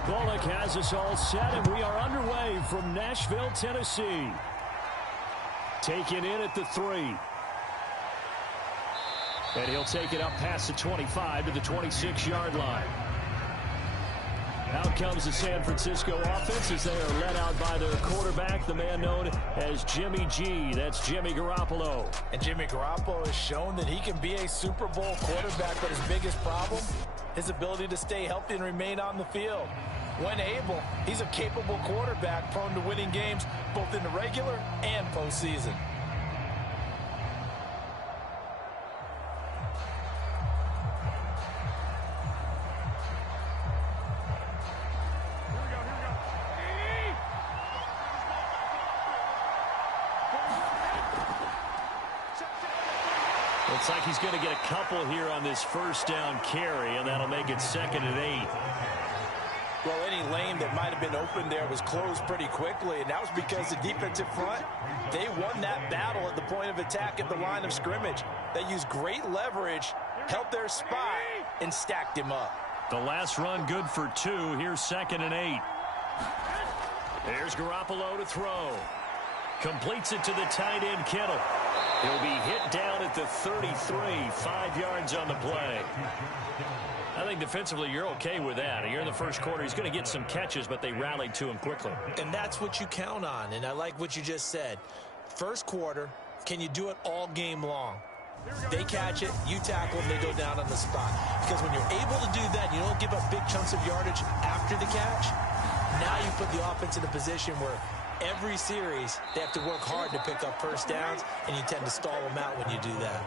Kenny Bullock has us all set, and we are underway from Nashville, Tennessee. Taken in at the 3. And he'll take it up past the 25 to the 26-yard line. Out comes the San Francisco offense as they are led out by their quarterback, the man known as Jimmy G. That's Jimmy Garoppolo. And Jimmy Garoppolo has shown that he can be a Super Bowl quarterback, but his biggest problem, his ability to stay healthy and remain on the field. When able, he's a capable quarterback prone to winning games both in the regular and postseason. Looks like he's going to get a couple here on this first down carry, and that'll make it 2nd and 8. Well, any lane that might have been open there was closed pretty quickly, and that was because the defensive front, they won that battle at the point of attack at the line of scrimmage. They used great leverage, held their spot, and stacked him up. The last run good for 2. Here's 2nd and 8. There's Garoppolo to throw. Completes it to the tight end, Kittle. He'll be hit down at the 33, 5 yards on the play. I think defensively you're okay with that. You're in the first quarter. He's going to get some catches, but they rallied to him quickly. And that's what you count on, and I like what you just said. First quarter, can you do it all game long? They catch it, you tackle them, they go down on the spot. Because when you're able to do that, you don't give up big chunks of yardage after the catch. Now you put the offense in a position where every series, they have to work hard to pick up first downs, and you tend to stall them out when you do that.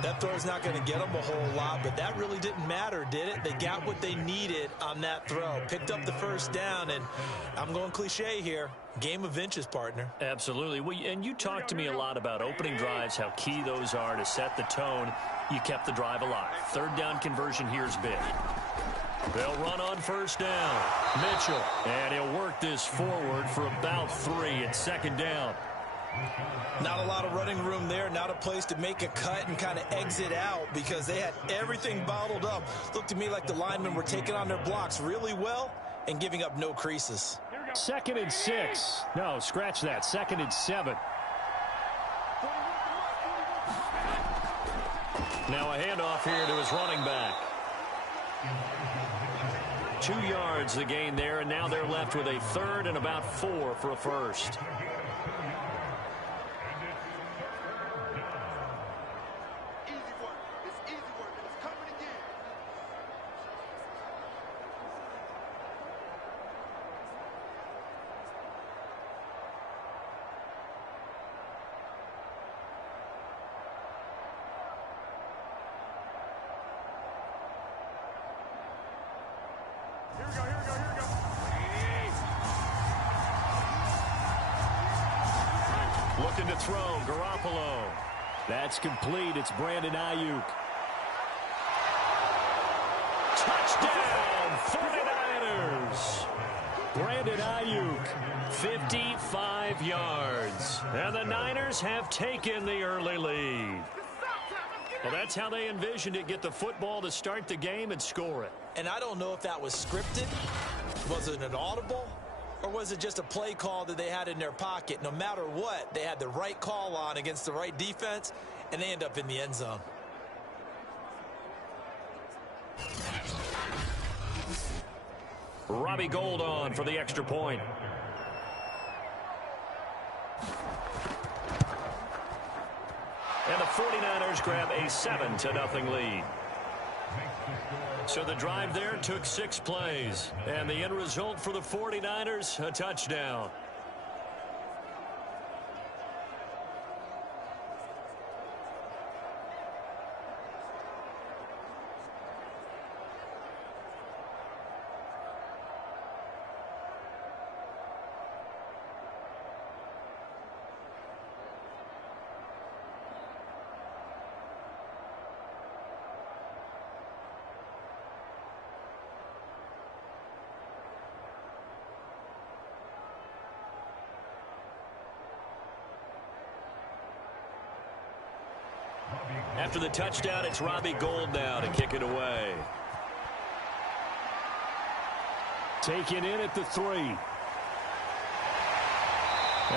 That throw's not going to get them a whole lot, but that really didn't matter, did it? They got what they needed on that throw. Picked up the first down, and I'm going cliche here. Game of inches, partner. Absolutely. Well, and you talked to me a lot about opening drives, how key those are to set the tone. You kept the drive alive. 3rd down conversion here is big. They'll run on first down. Mitchell. And he'll work this forward for about 3 at 2nd down. Not a lot of running room there. Not a place to make a cut and kind of exit out because they had everything bottled up. Looked to me like the linemen were taking on their blocks really well and giving up no creases. 2nd and 6. No, scratch that. 2nd and 7. Now a handoff here to his running back. 2 yards the gain there, and now they're left with a 3rd and about 4 for a first. Looking to throw, Garoppolo. That's complete. It's Brandon Ayuk. Touchdown, 49ers. Brandon Ayuk, 55 yards. And the Niners have taken the early lead. Well, that's how they envisioned it. Get the football to start the game and score it. And I don't know if that was scripted. Was it an audible? Or was it just a play call that they had in their pocket? No matter what, they had the right call on against the right defense, and they end up in the end zone. Robbie Gould on for the extra point. And the 49ers grab a 7-0 lead. So the drive there took 6 plays. And the end result for the 49ers, a touchdown. After the touchdown, it's Robbie Gould now to kick it away. Taken in at the 3. And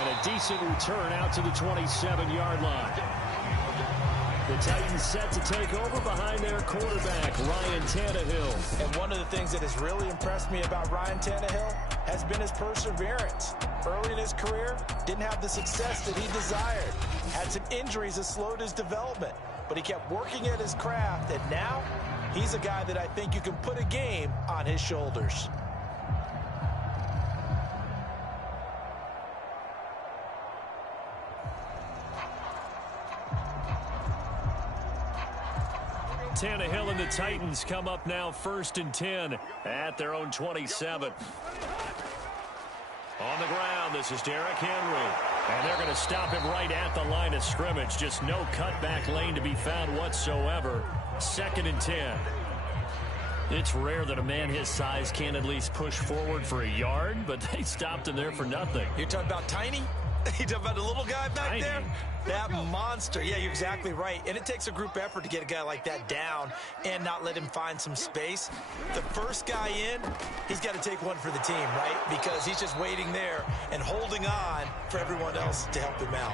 a decent return out to the 27-yard line. The Titans set to take over behind their quarterback, Ryan Tannehill. And one of the things that has really impressed me about Ryan Tannehill has been his perseverance. Early in his career, didn't have the success that he desired. Had some injuries that slowed his development. But he kept working at his craft, and now he's a guy that I think you can put a game on his shoulders. Tannehill and the Titans come up now 1st and 10 at their own 27. On the ground, this is Derrick Henry. And they're going to stop him right at the line of scrimmage. Just no cutback lane to be found whatsoever. 2nd and 10. It's rare that a man his size can at least push forward for a yard, but they stopped him there for nothing. You're talking about tiny? You talking about the little guy back there? That monster. Yeah, you're exactly right. And it takes a group effort to get a guy like that down and not let him find some space. The first guy in, he's got to take one for the team, right? Because he's just waiting there and holding on for everyone else to help him out.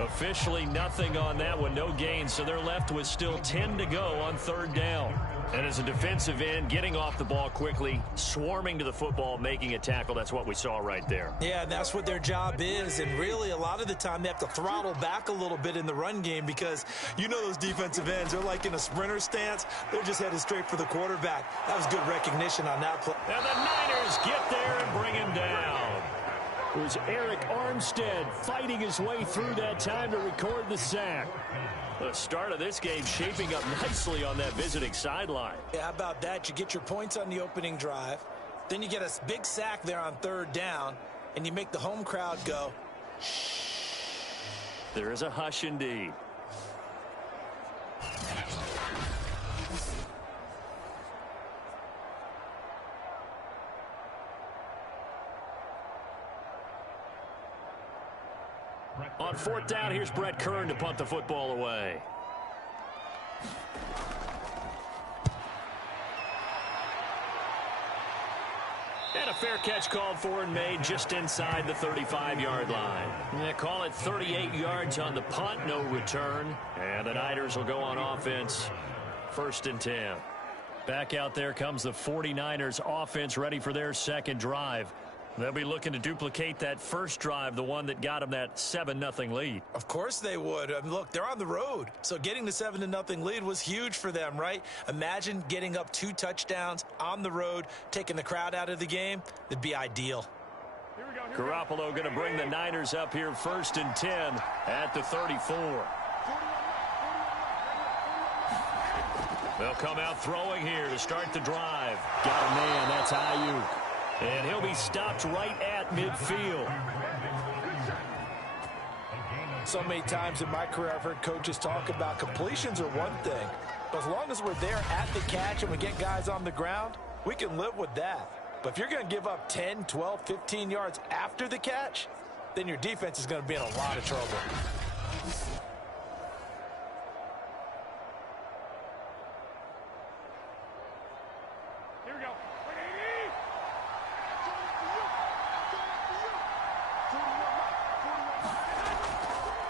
Officially nothing on that one, no gain, so they're left with still 10 to go on 3rd down. And as a defensive end, getting off the ball quickly, swarming to the football, making a tackle, that's what we saw right there. Yeah, and that's what their job is, and really a lot of the time they have to throttle back a little bit in the run game because you know those defensive ends, they're like in a sprinter stance, they're just headed straight for the quarterback. That was good recognition on that play. And the Niners get there and bring him down. It was Eric Armstead fighting his way through that time to record the sack. The start of this game shaping up nicely on that visiting sideline. Yeah, how about that? You get your points on the opening drive. Then you get a big sack there on 3rd down, and you make the home crowd go, shh. There is a hush indeed. On 4th down, here's Brett Kern to punt the football away. And a fair catch called for and made just inside the 35-yard line. They call it 38 yards on the punt, no return. And the Niners will go on offense, 1st and 10. Back out there comes the 49ers offense ready for their 2nd drive. They'll be looking to duplicate that first drive, the one that got them that 7-0 lead. Of course they would. I mean, look, they're on the road. So getting the 7-0 lead was huge for them, right? Imagine getting up 2 touchdowns on the road, taking the crowd out of the game. It'd be ideal. Garoppolo going to bring the Niners up here 1st and 10 at the 34. They'll come out throwing here to start the drive. Got a man, that's Ayuk. And he'll be stopped right at midfield. So many times in my career I've heard coaches talk about completions are one thing. But as long as we're there at the catch and we get guys on the ground, we can live with that. But if you're going to give up 10, 12, 15 yards after the catch, then your defense is going to be in a lot of trouble.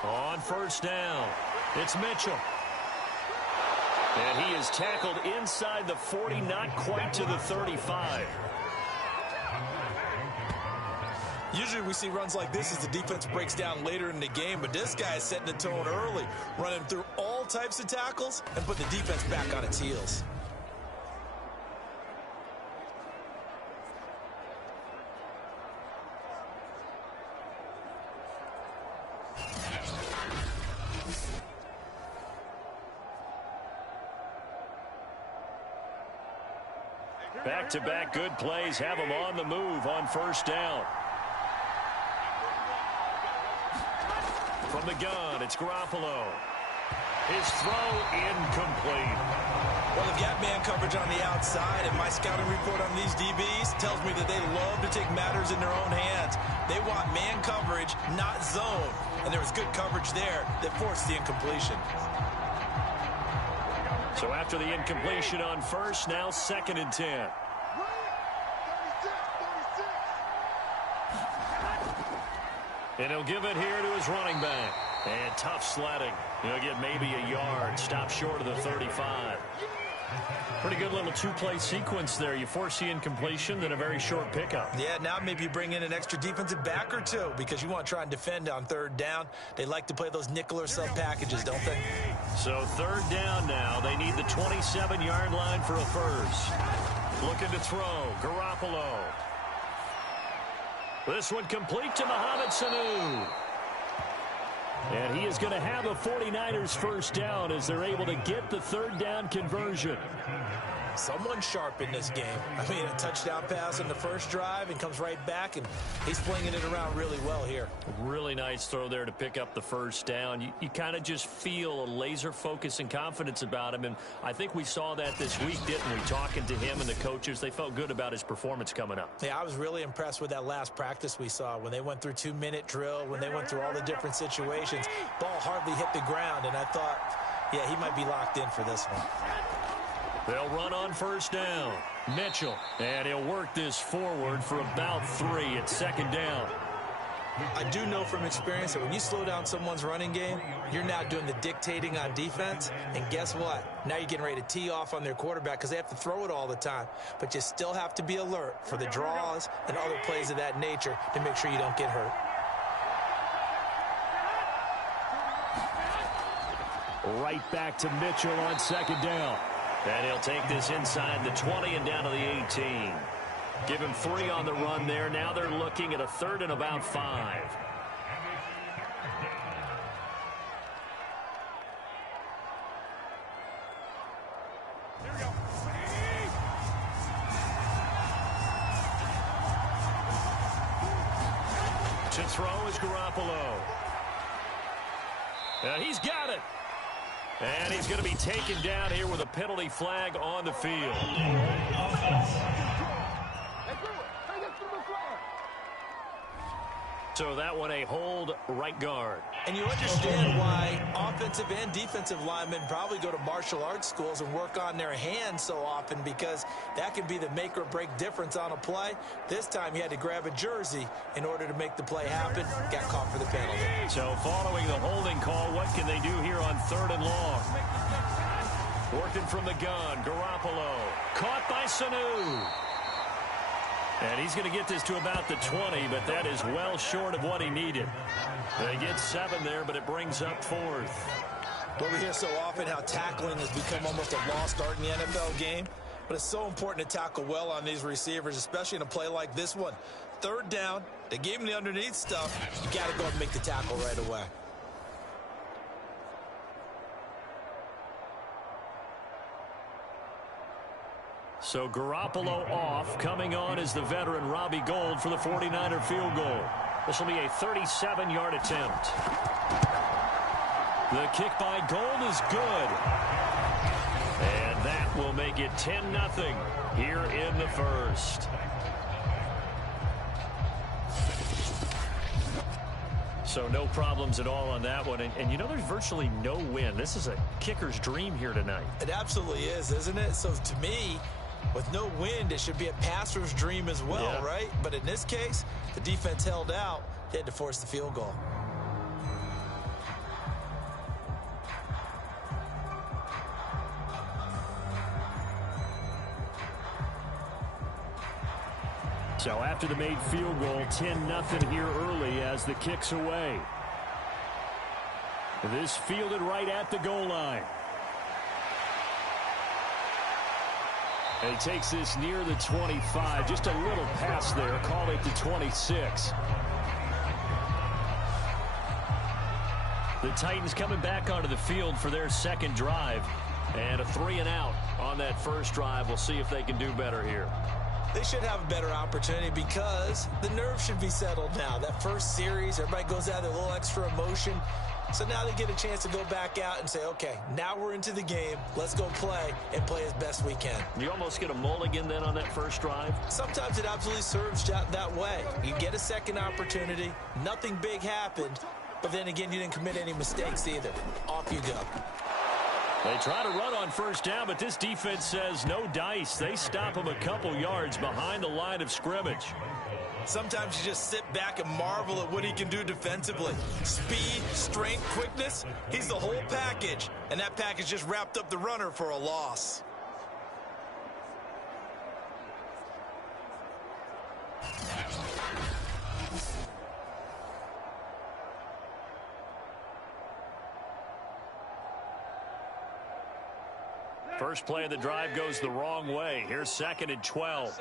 On 1st down, it's Mitchell. And he is tackled inside the 40, not quite to the 35. Usually we see runs like this as the defense breaks down later in the game, but this guy is setting the tone early, running through all types of tackles and put the defense back on its heels. Back-to-back good plays have him on the move on 1st down. From the gun, it's Garoppolo. His throw incomplete. Well, they've got man coverage on the outside, and my scouting report on these DBs tells me that they love to take matters in their own hands. They want man coverage, not zone. And there was good coverage there that forced the incompletion. So after the incompletion on 1st, now 2nd and 10. And he'll give it here to his running back. And tough sledding. He'll get maybe a yard. Stop short of the 35. Pretty good little two-play sequence there. You force the incompletion, then a very short pickup. Yeah, now maybe you bring in an extra defensive back or two because you want to try and defend on third down. They like to play those nickel or sub packages, don't they? So third down now. They need the 27-yard line for a first. Looking to throw. Garoppolo. This one complete to Mohamed Sanu. And he is going to have a 49ers first down as they're able to get the third down conversion. Someone sharp in this game. I mean, a touchdown pass on the first drive and comes right back, and he's flinging it around really well here. Really nice throw there to pick up the first down. You kind of just feel a laser focus and confidence about him, and I think we saw that this week, didn't we? Talking to him and the coaches, they felt good about his performance coming up. Yeah, I was really impressed with that last practice we saw when they went through 2-minute drill, when they went through all the different situations. Ball hardly hit the ground, and I thought, yeah, he might be locked in for this one. They'll run on first down. Mitchell, and he'll work this forward for about 3 at second down. I do know from experience that when you slow down someone's running game, you're now doing the dictating on defense. And guess what? Now you're getting ready to tee off on their quarterback because they have to throw it all the time. But you still have to be alert for the draws and other plays of that nature to make sure you don't get hurt. Right back to Mitchell on second down. And he'll take this inside the 20 and down to the 18. Give him 3 on the run there. Now they're looking at a third and about 5. To throw is Garoppolo. And he's got it. And he's going to be taken down here with a penalty flag on the field. So that one a hold right guard. And you understand why offensive and defensive linemen probably go to martial arts schools and work on their hands so often, because that can be the make or break difference on a play. This time he had to grab a jersey in order to make the play happen. Got caught for the penalty. So following the holding call, what can they do here on third and long? Working from the gun, Garoppolo. Caught by Sanu. And he's going to get this to about the 20, but that is well short of what he needed. They get 7 there, but it brings up 4th. Well, we hear so often how tackling has become almost a lost art in the NFL game, but it's so important to tackle well on these receivers, especially in a play like this one. Third down, they gave him the underneath stuff. You got to go and make the tackle right away. So Garoppolo off. Coming on is the veteran Robbie Gould for the 49er field goal. This will be a 37-yard attempt. The kick by Gould is good. And that will make it 10-0 here in the first. So no problems at all on that one. And you know, there's virtually no wind. This is a kicker's dream here tonight. It absolutely is, isn't it? So to me, with no wind, it should be a passer's dream as well, yeah. Right? But in this case, the defense held out. They had to force the field goal. So after the made field goal, 10-0 here early as the kick's away. This fielded right at the goal line. And he takes this near the 25. Just a little pass there. Call it the 26. The Titans coming back onto the field for their second drive. And a 3-and-out on that first drive. We'll see if they can do better here. They should have a better opportunity because the nerves should be settled now. That first series, everybody goes out with a little extra emotion. So now they get a chance to go back out and say, okay, now we're into the game. Let's go play and play as best we can. You almost get a mulligan then on that first drive? Sometimes it absolutely serves that way. You get a second opportunity. Nothing big happened. But then again, you didn't commit any mistakes either. Off you go. They try to run on first down, but this defense says no dice. They stop them a couple yards behind the line of scrimmage. Sometimes you just sit back and marvel at what he can do defensively. Speed, strength, quickness, he's the whole package. And that package just wrapped up the runner for a loss. First play of the drive goes the wrong way. Here's 2nd and 12.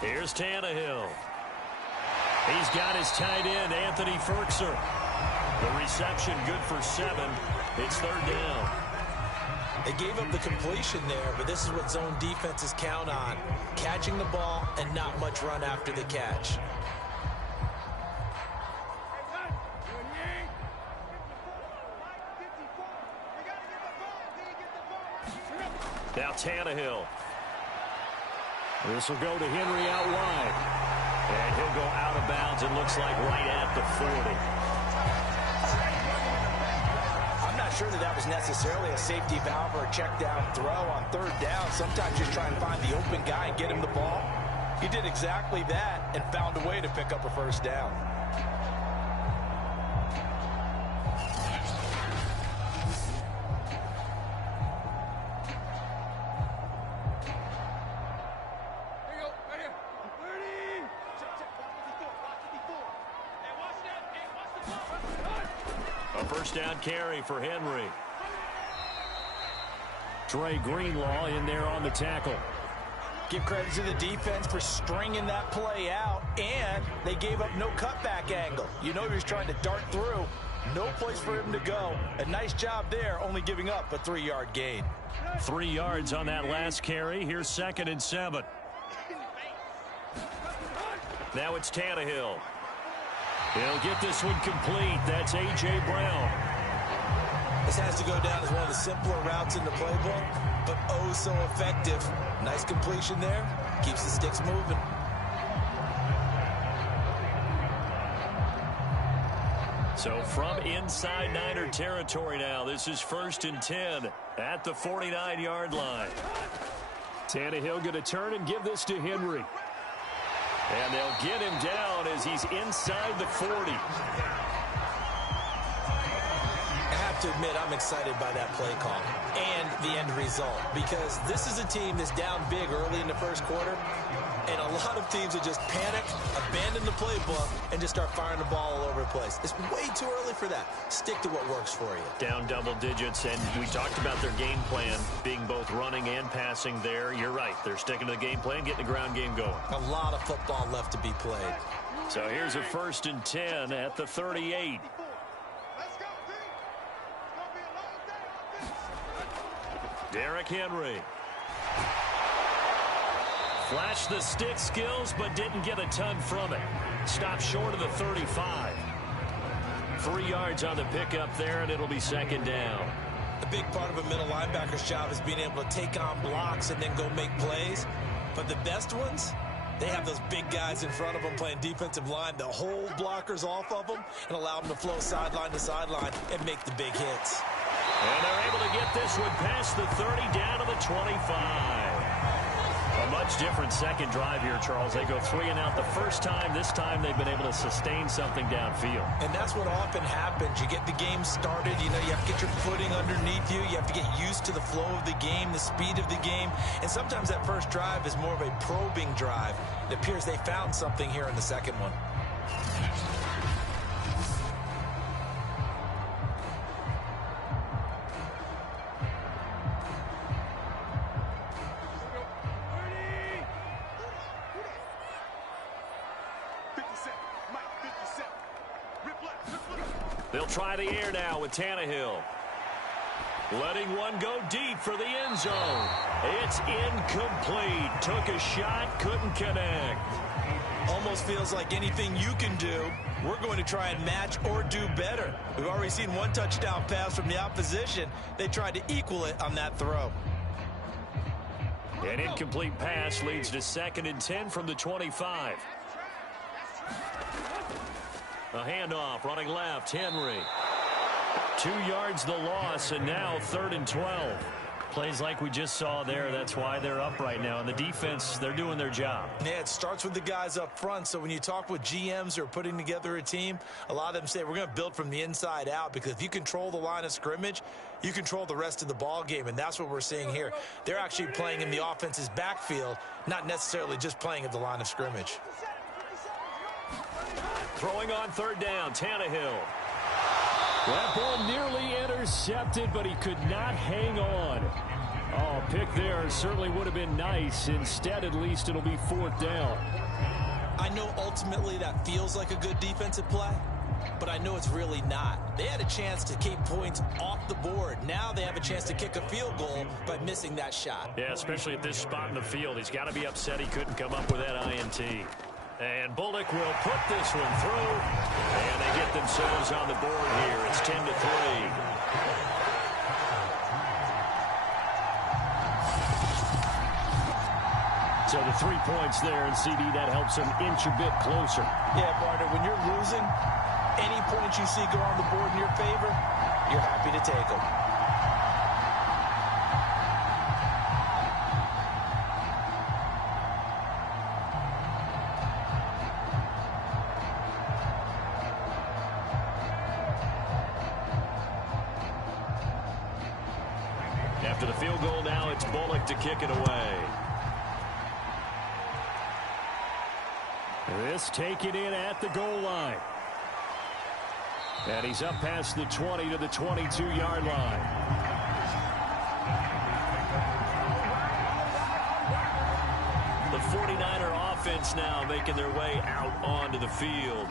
Here's Tannehill. He's got his tight end, Anthony Ferkser. The reception good for 7. It's 3rd down. They gave up the completion there, but this is what zone defenses count on. Catching the ball and not much run after the catch. Now Tannehill. This will go to Henry out wide. And he'll go out of bounds, it looks like, right at the 40. I'm not sure that was necessarily a safety valve or a check down throw on 3rd down. Sometimes just try and find the open guy and get him the ball. He did exactly that and found a way to pick up a 1st down. First down carry for Henry. Trey Greenlaw in there on the tackle. Give credit to the defense for stringing that play out, and they gave up no cutback angle. You know he was trying to dart through. No place for him to go. A nice job there, only giving up a 3-yard gain. 3 yards on that last carry. Here's 2nd and 7. Now it's Tannehill. He'll get this one complete. That's A.J. Brown. This has to go down as one of the simpler routes in the playbook, but oh so effective. Nice completion there. Keeps the sticks moving. So from inside Niner territory now, this is 1st and 10 at the 49-yard line. Tannehill going to turn and give this to Henry. And they'll get him down as he's inside the 40. I have to admit, I'm excited by that play call and the end result, because this is a team that's down big early in the 1st quarter, and a lot of teams will just panic, abandon the playbook, and just start firing the ball all over the place. It's way too early for that. Stick to what works for you. Down double digits, and we talked about their game plan being both running and passing there. You're right. They're sticking to the game plan, getting the ground game going. A lot of football left to be played. So here's a 1st and 10 at the 38. Derrick Henry. Flashed the stick skills, but didn't get a ton from it. Stopped short of the 35. 3 yards on the pickup there, and it'll be 2nd down. A big part of a middle linebacker's job is being able to take on blocks and then go make plays. But the best ones, they have those big guys in front of them playing defensive line to hold blockers off of them and allow them to flow sideline to sideline and make the big hits. And they're able to get this one past the 30, down to the 25. A much different 2nd drive here, Charles. They go 3 and out the first time. This time they've been able to sustain something downfield. And that's what often happens. You get the game started. You know, you have to get your footing underneath you. You have to get used to the flow of the game, the speed of the game. And sometimes that first drive is more of a probing drive. It appears they found something here in the 2nd one. They'll try the air now with Tannehill. Letting one go deep for the end zone. It's incomplete. Took a shot, couldn't connect. Almost feels like anything you can do, we're going to try and match or do better. We've already seen one touchdown pass from the opposition. They tried to equal it on that throw. An incomplete pass leads to 2nd and 10 from the 25. A handoff, running left, Henry. 2 yards the loss, and now 3rd and 12. Plays like we just saw there, that's why they're up right now. And the defense, they're doing their job. Yeah, it starts with the guys up front. So when you talk with GMs who are putting together a team, a lot of them say we're going to build from the inside out, because if you control the line of scrimmage, you control the rest of the ball game, and that's what we're seeing here. They're actually playing in the offense's backfield, not necessarily just playing at the line of scrimmage. Throwing on third down, Tannehill. That ball nearly intercepted, but he could not hang on. Oh, pick there certainly would have been nice. Instead, at least, it'll be fourth down. I know ultimately that feels like a good defensive play, but I know it's really not. They had a chance to keep points off the board. Now they have a chance to kick a field goal by missing that shot. Yeah, especially at this spot in the field. He's got to be upset he couldn't come up with that INT. And Bullock will put this one through, and they get themselves on the board here. It's 10-3. So the 3 points there, and CD, that helps them inch a bit closer. Yeah, partner, when you're losing, any points you see go on the board in your favor, you're happy to take them. After the field goal now, it's Bullock to kick it away. This taken in at the goal line. And he's up past the 20 to the 22-yard line. The 49er offense now making their way out onto the field.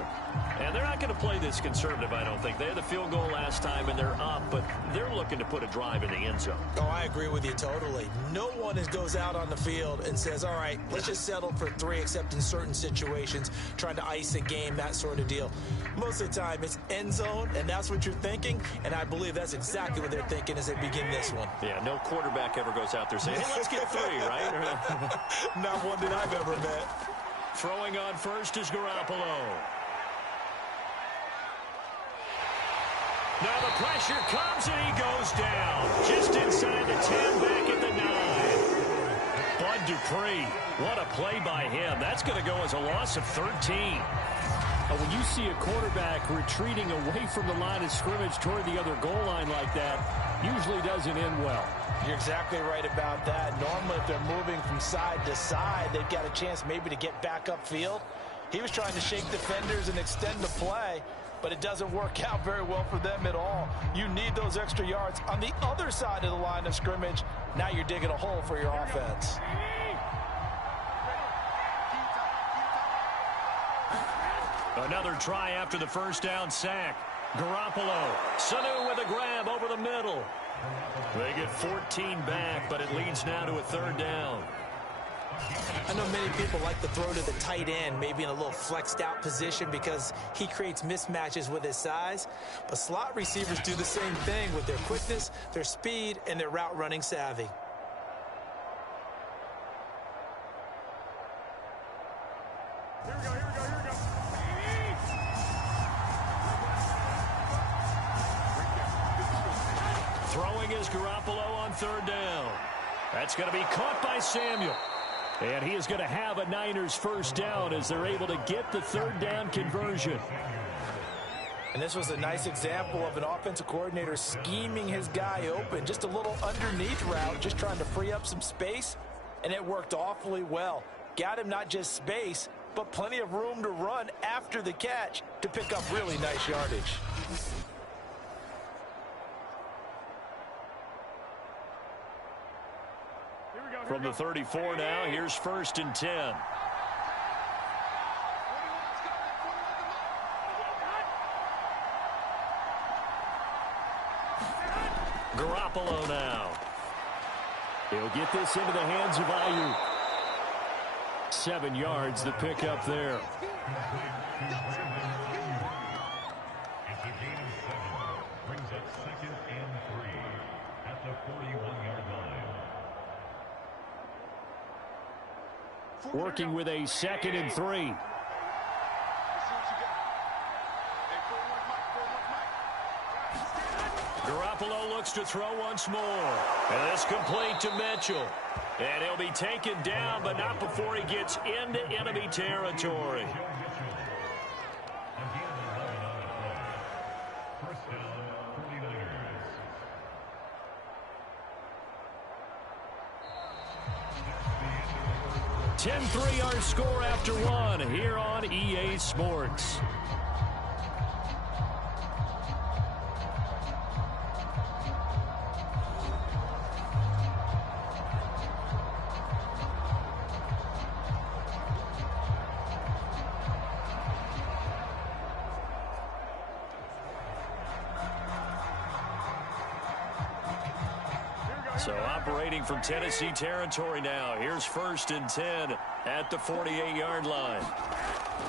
And they're not going to play this conservative, I don't think. They had the field goal last time, and they're up, but they're looking to put a drive in the end zone. Oh, I agree with you totally. No one goes out on the field and says, all right, let's just settle for 3, except in certain situations, trying to ice a game, that sort of deal. Most of the time, it's end zone, and that's what you're thinking, and I believe that's exactly what they're thinking as they begin this one. Yeah, no quarterback ever goes out there saying, hey, let's get 3, right? Not one that I've ever met. Throwing on first is Garoppolo. Now the pressure comes, and he goes down. Just inside the 10, back at the 9. Bud Dupree, what a play by him. That's going to go as a loss of 13. When you see a quarterback retreating away from the line of scrimmage toward the other goal line like that, usually doesn't end well. You're exactly right about that. Normally, if they're moving from side to side, they've got a chance maybe to get back upfield. He was trying to shake defenders and extend the play, but it doesn't work out very well for them at all. You need those extra yards on the other side of the line of scrimmage. Now you're digging a hole for your offense. Another try after the first down sack. Garoppolo. Sanu with a grab over the middle. They get 14 back, but it leads now to a third down. I know many people like to throw to the tight end, maybe in a little flexed out position because he creates mismatches with his size. But slot receivers do the same thing with their quickness, their speed, and their route running savvy. Here we go. Throwing is Garoppolo on third down. That's going to be caught by Samuel. And he is going to have a Niners first down as they're able to get the third down conversion. And this was a nice example of an offensive coordinator scheming his guy open. Just a little underneath route, just trying to free up some space. And it worked awfully well. Got him not just space, but plenty of room to run after the catch to pick up really nice yardage. From the 34 now, here's 1st and 10. Garoppolo now. He'll get this into the hands of Ayuk. 7 yards, the pickup there. Brings up 2nd and 3 at the 41-yard line. Working with a 2nd and 3. Garoppolo looks to throw once more. And this complete to Mitchell. And he'll be taken down, but not before he gets into enemy territory. Again, 11 on the play. First down, 49ers. 10-3 our score after one here on EA Sports. So operating from Tennessee territory now. Here's 1st and 10 at the 48-yard line.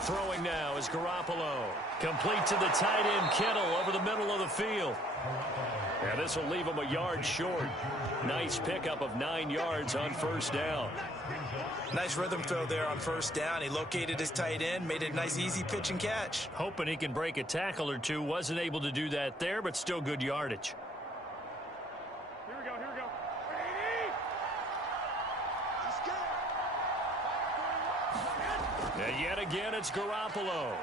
Throwing now is Garoppolo. Complete to the tight end Kittle over the middle of the field. And this will leave him a yard short. Nice pickup of 9 yards on 1st down. Nice rhythm throw there on 1st down. He located his tight end, made it a nice easy pitch and catch. Hoping he can break a tackle or two. Wasn't able to do that there, but still good yardage. And yet again, it's Garoppolo.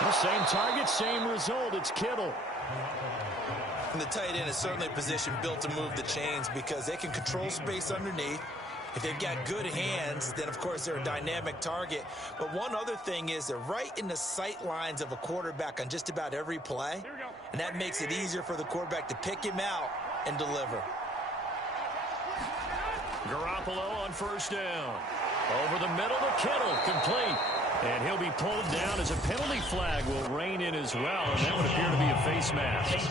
The same target, same result. It's Kittle. And the tight end is certainly a position built to move the chains because they can control space underneath. If they've got good hands, then, of course, they're a dynamic target. But one other thing is they're right in the sight lines of a quarterback on just about every play. And that makes it easier for the quarterback to pick him out and deliver. Garoppolo on 1st down. Over the middle to Kittle, complete. And he'll be pulled down as a penalty flag will rein in as well. And that would appear to be a face mask.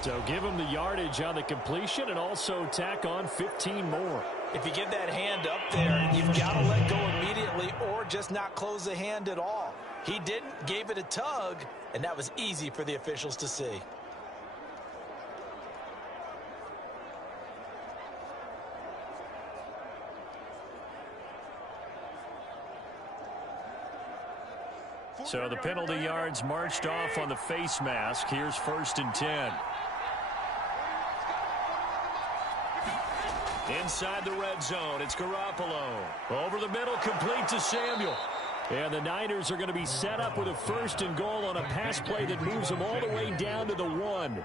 So give him the yardage on the completion and also tack on 15 more. If you give that hand up there, you've got to let go immediately or just not close the hand at all. He didn't, gave it a tug, and that was easy for the officials to see. So the penalty yards marched off on the face mask. Here's 1st and 10. Inside the red zone, it's Garoppolo. Over the middle, complete to Samuel. And the Niners are going to be set up with a 1st and goal on a pass play that moves them all the way down to the 1.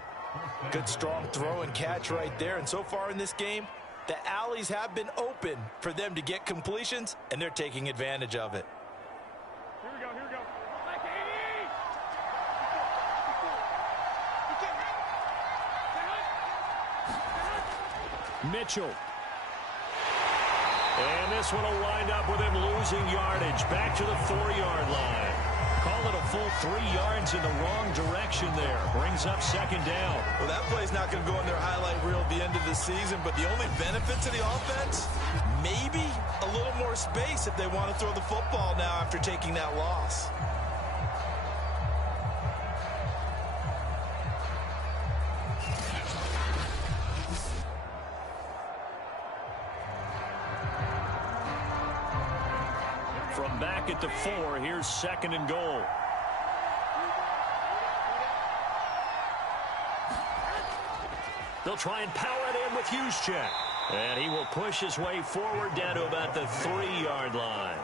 Good strong throw and catch right there. And so far in this game, the alleys have been open for them to get completions, and they're taking advantage of it. Here we go, here we go. Mitchell. And this one will wind up with him losing yardage. Back to the 4-yard line. Call it a full 3 yards in the wrong direction there. Brings up 2nd down. Well, that play's not going to go in their highlight reel at the end of the season, but the only benefit to the offense, maybe a little more space if they want to throw the football now after taking that loss. From back at the 4, here's 2nd and goal. They'll try and power it in with Juszczyk. And he will push his way forward down to about the 3-yard line.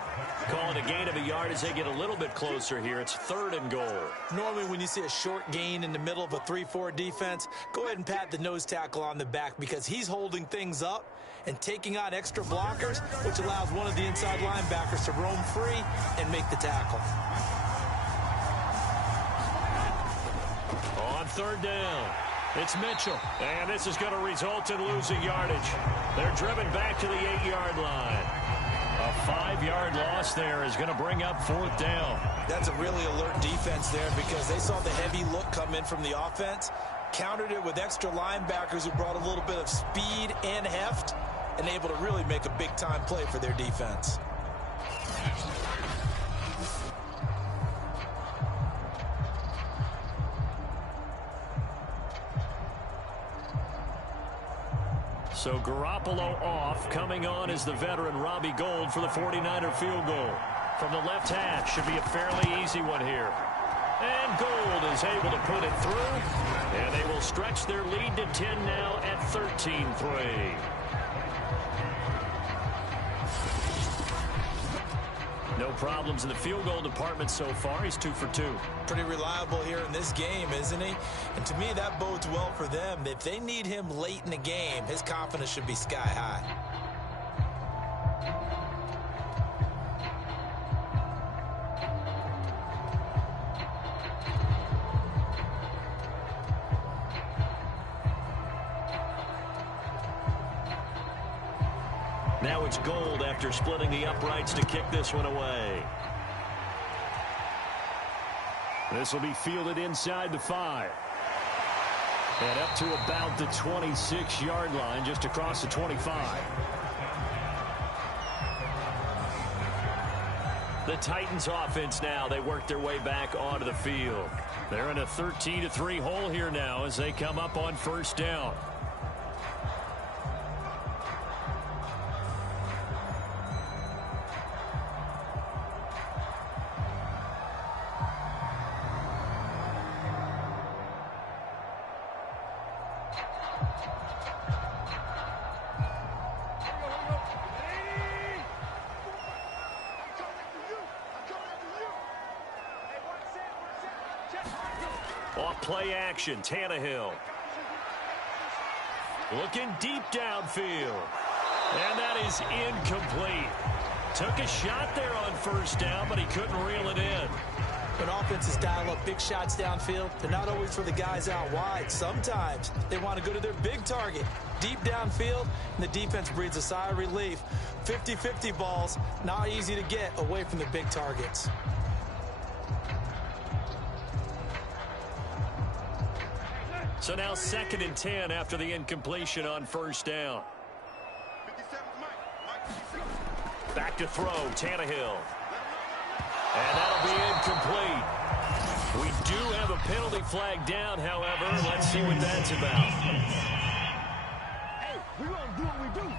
Calling a gain of a yard as they get a little bit closer here. It's 3rd and goal. Normally when you see a short gain in the middle of a 3-4 defense, go ahead and pat the nose tackle on the back because he's holding things up and taking on extra blockers, which allows one of the inside linebackers to roam free and make the tackle. On 3rd down, it's Mitchell. And this is going to result in losing yardage. They're driven back to the 8-yard line. A 5-yard loss there is going to bring up 4th down. That's a really alert defense there because they saw the heavy look come in from the offense, countered it with extra linebackers who brought a little bit of speed and heft, and able to really make a big-time play for their defense. So Garoppolo off. Coming on is the veteran Robbie Gould for the 49er field goal. From the left hash, should be a fairly easy one here. And Gold is able to put it through. And they will stretch their lead to 10 now at 13-3. No problems in the field goal department so far. He's 2 for 2. Pretty reliable here in this game, isn't he? And to me, that bodes well for them. If they need him late in the game, his confidence should be sky high. Now it's Gold after splitting the uprights to kick this one away. This will be fielded inside the 5. And up to about the 26-yard line, just across the 25. The Titans offense now, they work their way back onto the field. They're in a 13-3 hole here now as they come up on first down. Off play action, Tannehill. Looking deep downfield. And that is incomplete. Took a shot there on first down, but he couldn't reel it in. When offenses dial up big shots downfield, they're not always for the guys out wide. Sometimes they want to go to their big target, deep downfield, and the defense breathes a sigh of relief. 50-50 balls, not easy to get away from the big targets. So now 2nd and 10 after the incompletion on first down. Back to throw, Tannehill. And that'll be incomplete. We do have a penalty flag down, however. Let's see what that's about. Hey, we're going to do what we do.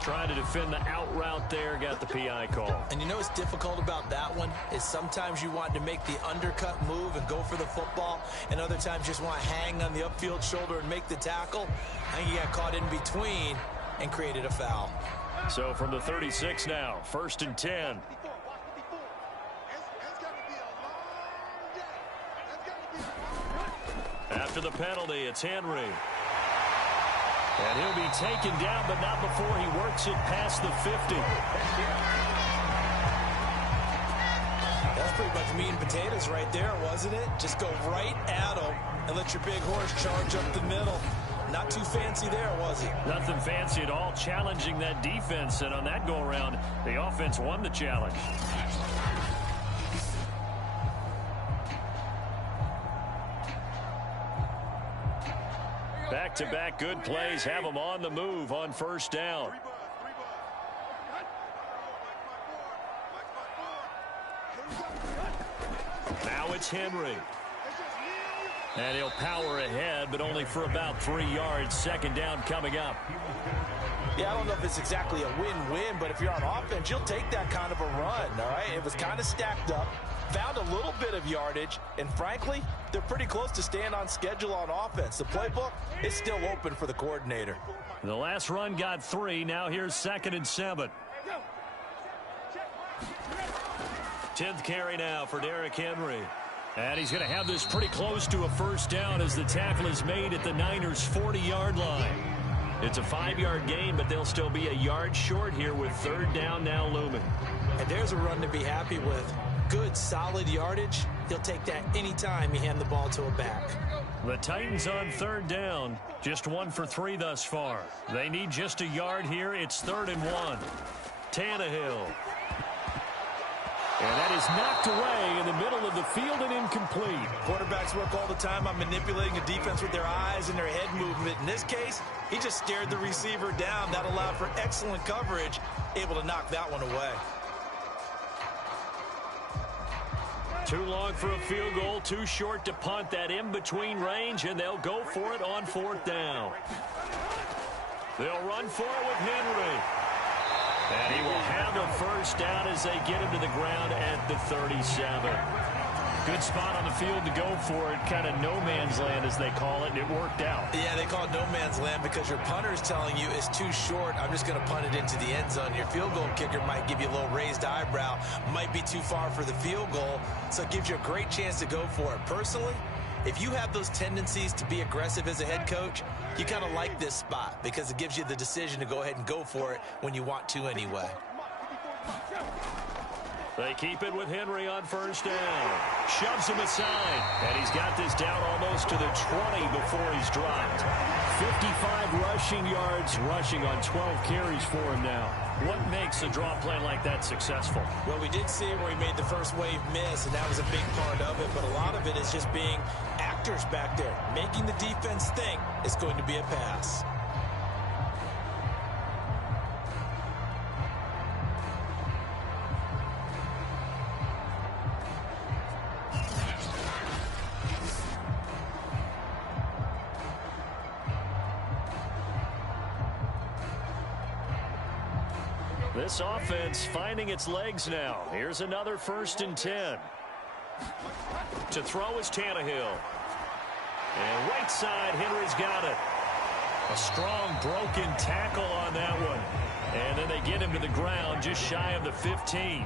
Trying to defend the out route there, got the PI call. And you know what's difficult about that one is sometimes you want to make the undercut move and go for the football, and other times just want to hang on the upfield shoulder and make the tackle. I think he got caught in between and created a foul. So from the 36 now, 1st and 10. After the penalty, it's Henry. And he'll be taken down, but not before he works it past the 50. That's pretty much meat and potatoes right there, wasn't it? Just go right at him and let your big horse charge up the middle. Not too fancy there, was he? Nothing fancy at all, challenging that defense. And on that go-around, the offense won the challenge. Back-to-back good plays have them on the move on first down. Now it's Henry. And he'll power ahead, but only for about 3 yards. 2nd down coming up. Yeah, I don't know if it's exactly a win-win, but if you're on offense, you'll take that kind of a run, all right? It was kind of stacked up, found a little bit of yardage, and frankly, they're pretty close to staying on schedule on offense. The playbook is still open for the coordinator. The last run got 3. Now here's 2nd and 7. 10th carry now for Derrick Henry. And he's going to have this pretty close to a first down as the tackle is made at the Niners' 40-yard line. It's a 5-yard gain, but they'll still be a yard short here with 3rd down now looming. And there's a run to be happy with. Good, solid yardage. He'll take that anytime you hand the ball to a back. The Titans on 3rd down. Just 1 for 3 thus far. They need just a yard here. It's 3rd and 1. Tannehill. And that is knocked away in the middle of the field and incomplete. Quarterbacks work all the time on manipulating a defense with their eyes and their head movement. In this case, he just stared the receiver down. That allowed for excellent coverage, able to knock that one away. Too long for a field goal, too short to punt. That in-between range, and they'll go for it on 4th down. They'll run for it with Henry. And he will have a first down as they get him to the ground at the 37. Good spot on the field to go for it. Kind of no man's land, as they call it, and it worked out. Yeah, they call it no man's land because your punter is telling you it's too short. I'm just going to punt it into the end zone. Your field goal kicker might give you a little raised eyebrow. Might be too far for the field goal, so it gives you a great chance to go for it. Personally, if you have those tendencies to be aggressive as a head coach, you kind of like this spot because it gives you the decision to go ahead and go for it when you want to anyway. They keep it with Henry on first down. Shoves him aside. And he's got this down almost to the 20 before he's dropped. 55 rushing yards, rushing on 12 carries for him now. What makes a draw play like that successful? Well, we did see where he made the first wave miss, and that was a big part of it. But a lot of it is just being actors back there, making the defense think it's going to be a pass. This offense finding its legs now. Here's another 1st and 10. To throw is Tannehill. And right side, Henry's got it. A strong broken tackle on that one. And then they get him to the ground just shy of the 15.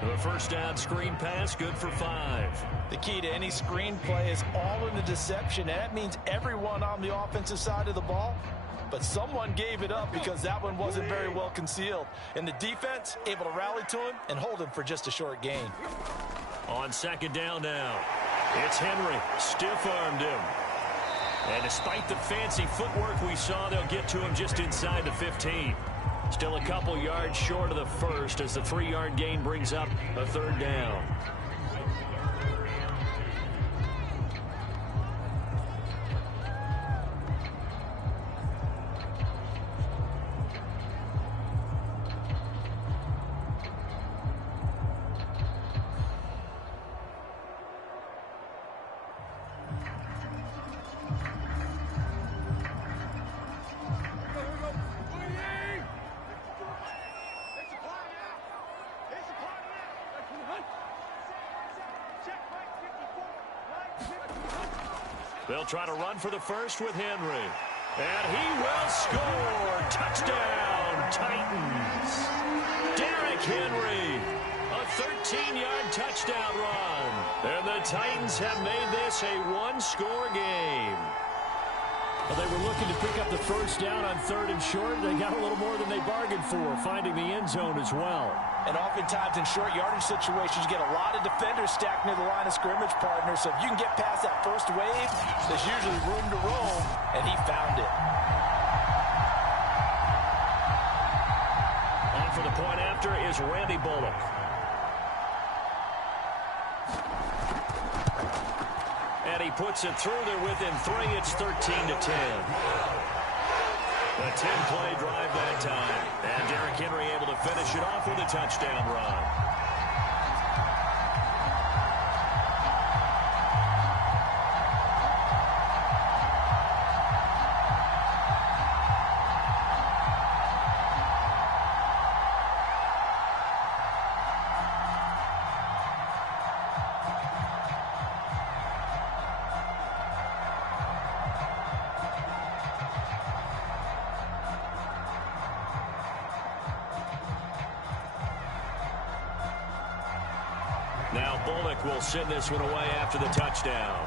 The first down screen pass, good for 5. The key to any screen play is all in the deception, and that means everyone on the offensive side of the ball. But someone gave it up because that one wasn't very well concealed. And the defense able to rally to him and hold him for just a short gain. On second down now, it's Henry. Stiff-armed him. And despite the fancy footwork we saw, they'll get to him just inside the 15. Still a couple yards short of the first as the 3-yard gain brings up a 3rd down. They'll try to run for the first with Henry. And he will score. Touchdown, Titans. Derrick Henry, a 13-yard touchdown run. And the Titans have made this a one-score game. Well, they were looking to pick up the first down on 3rd and short. They got a little more than they bargained for, finding the end zone as well. And oftentimes in short yardage situations, you get a lot of defenders stacked near the line of scrimmage, partner. So if you can get past that first wave, there's usually room to roam, and he found it. On for the point after is Randy Bullock. And he puts it through there within 3. It's 13-10. A 10-play drive that time. And Derrick Henry able to finish it off with a touchdown run. Now Bullock will send this one away after the touchdown.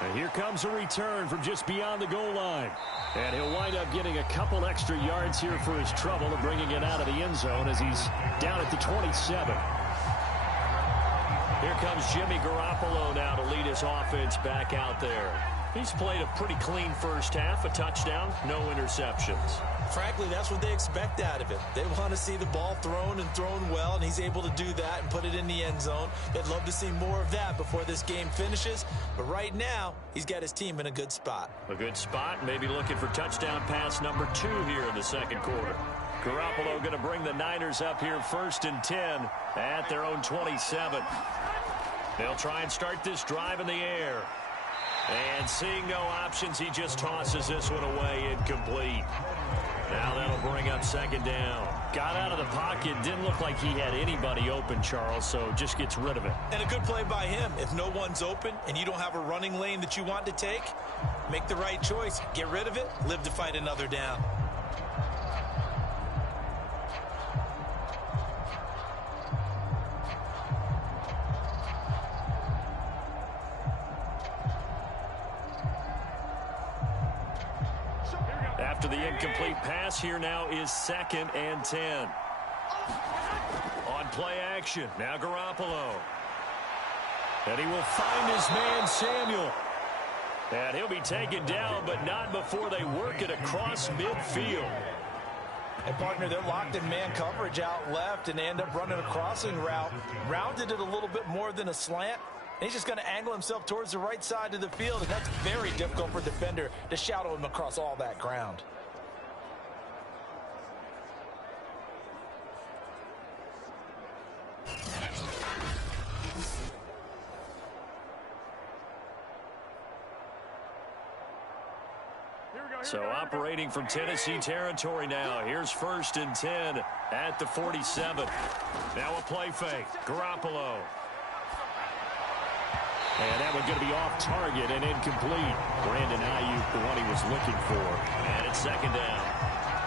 And here comes a return from just beyond the goal line. And he'll wind up getting a couple extra yards here for his trouble of bringing it out of the end zone as he's down at the 27. Here comes Jimmy Garoppolo now to lead his offense back out there. He's played a pretty clean first half, a touchdown, no interceptions. Frankly, that's what they expect out of it. They want to see the ball thrown and thrown well, and he's able to do that and put it in the end zone. They'd love to see more of that before this game finishes. But right now, he's got his team in a good spot. A good spot, maybe looking for touchdown pass number 2 here in the second quarter. Garoppolo going to bring the Niners up here 1st and 10 at their own 27. They'll try and start this drive in the air. And seeing no options, he just tosses this one away, incomplete. Now that'll bring up second down. Got out of the pocket. Didn't look like he had anybody open, Charles, so just gets rid of it. And a good play by him. If no one's open and you don't have a running lane that you want to take, make the right choice. Get rid of it. Live to fight another down. After the incomplete pass, here now is 2nd and 10. On play action, now Garoppolo. And he will find his man, Samuel. And he'll be taken down, but not before they work it across midfield. And, partner, they're locked in man coverage out left, and they end up running a crossing route. Rounded it a little bit more than a slant. And he's just going to angle himself towards the right side of the field, and that's very difficult for a defender to shadow him across all that ground. So operating from Tennessee territory now. Here's 1st and 10 at the 47. Now a play fake. Garoppolo. And that one's going to be off target and incomplete. Brandon Ayuk, the one he was looking for. And it's 2nd down.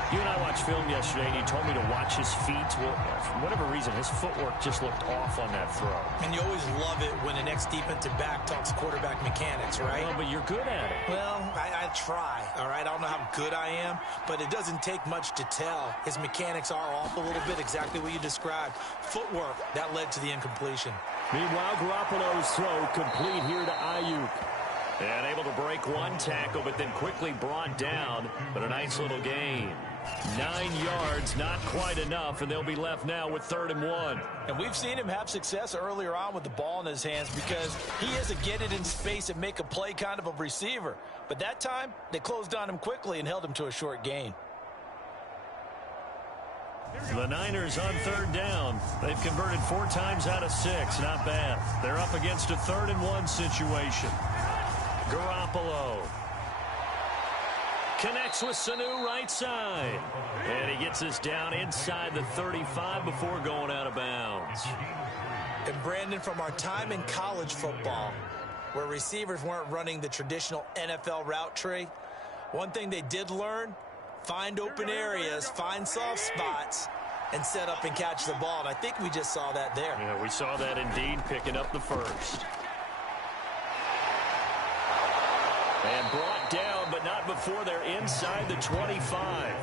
You and I watched film yesterday, and you told me to watch his feet. Well, for whatever reason, his footwork just looked off on that throw. And you always love it when the next defensive back talks quarterback mechanics, right? Well, but you're good at it. Well, I try, all right? I don't know how good I am, but it doesn't take much to tell. His mechanics are off a little bit, exactly what you described. Footwork, that led to the incompletion. Meanwhile, Garoppolo's throw complete here to Ayuk. And able to break one tackle, but then quickly brought down. But a nice little gain. 9 yards, not quite enough, and they'll be left now with 3rd and 1. And we've seen him have success earlier on with the ball in his hands because he is a get it in space and make a play kind of a receiver. But that time, they closed on him quickly and held him to a short gain. The Niners on 3rd down. They've converted 4 times out of 6. Not bad. They're up against a 3rd and 1 situation. Garoppolo connects with Sanu right side. And he gets us down inside the 35 before going out of bounds. And Brandon, from our time in college football, where receivers weren't running the traditional NFL route tree, one thing they did learn, find open areas, find soft spots, and set up and catch the ball. And I think we just saw that there. Yeah, we saw that indeed, picking up the first. And brought down, but not before they're inside the 25.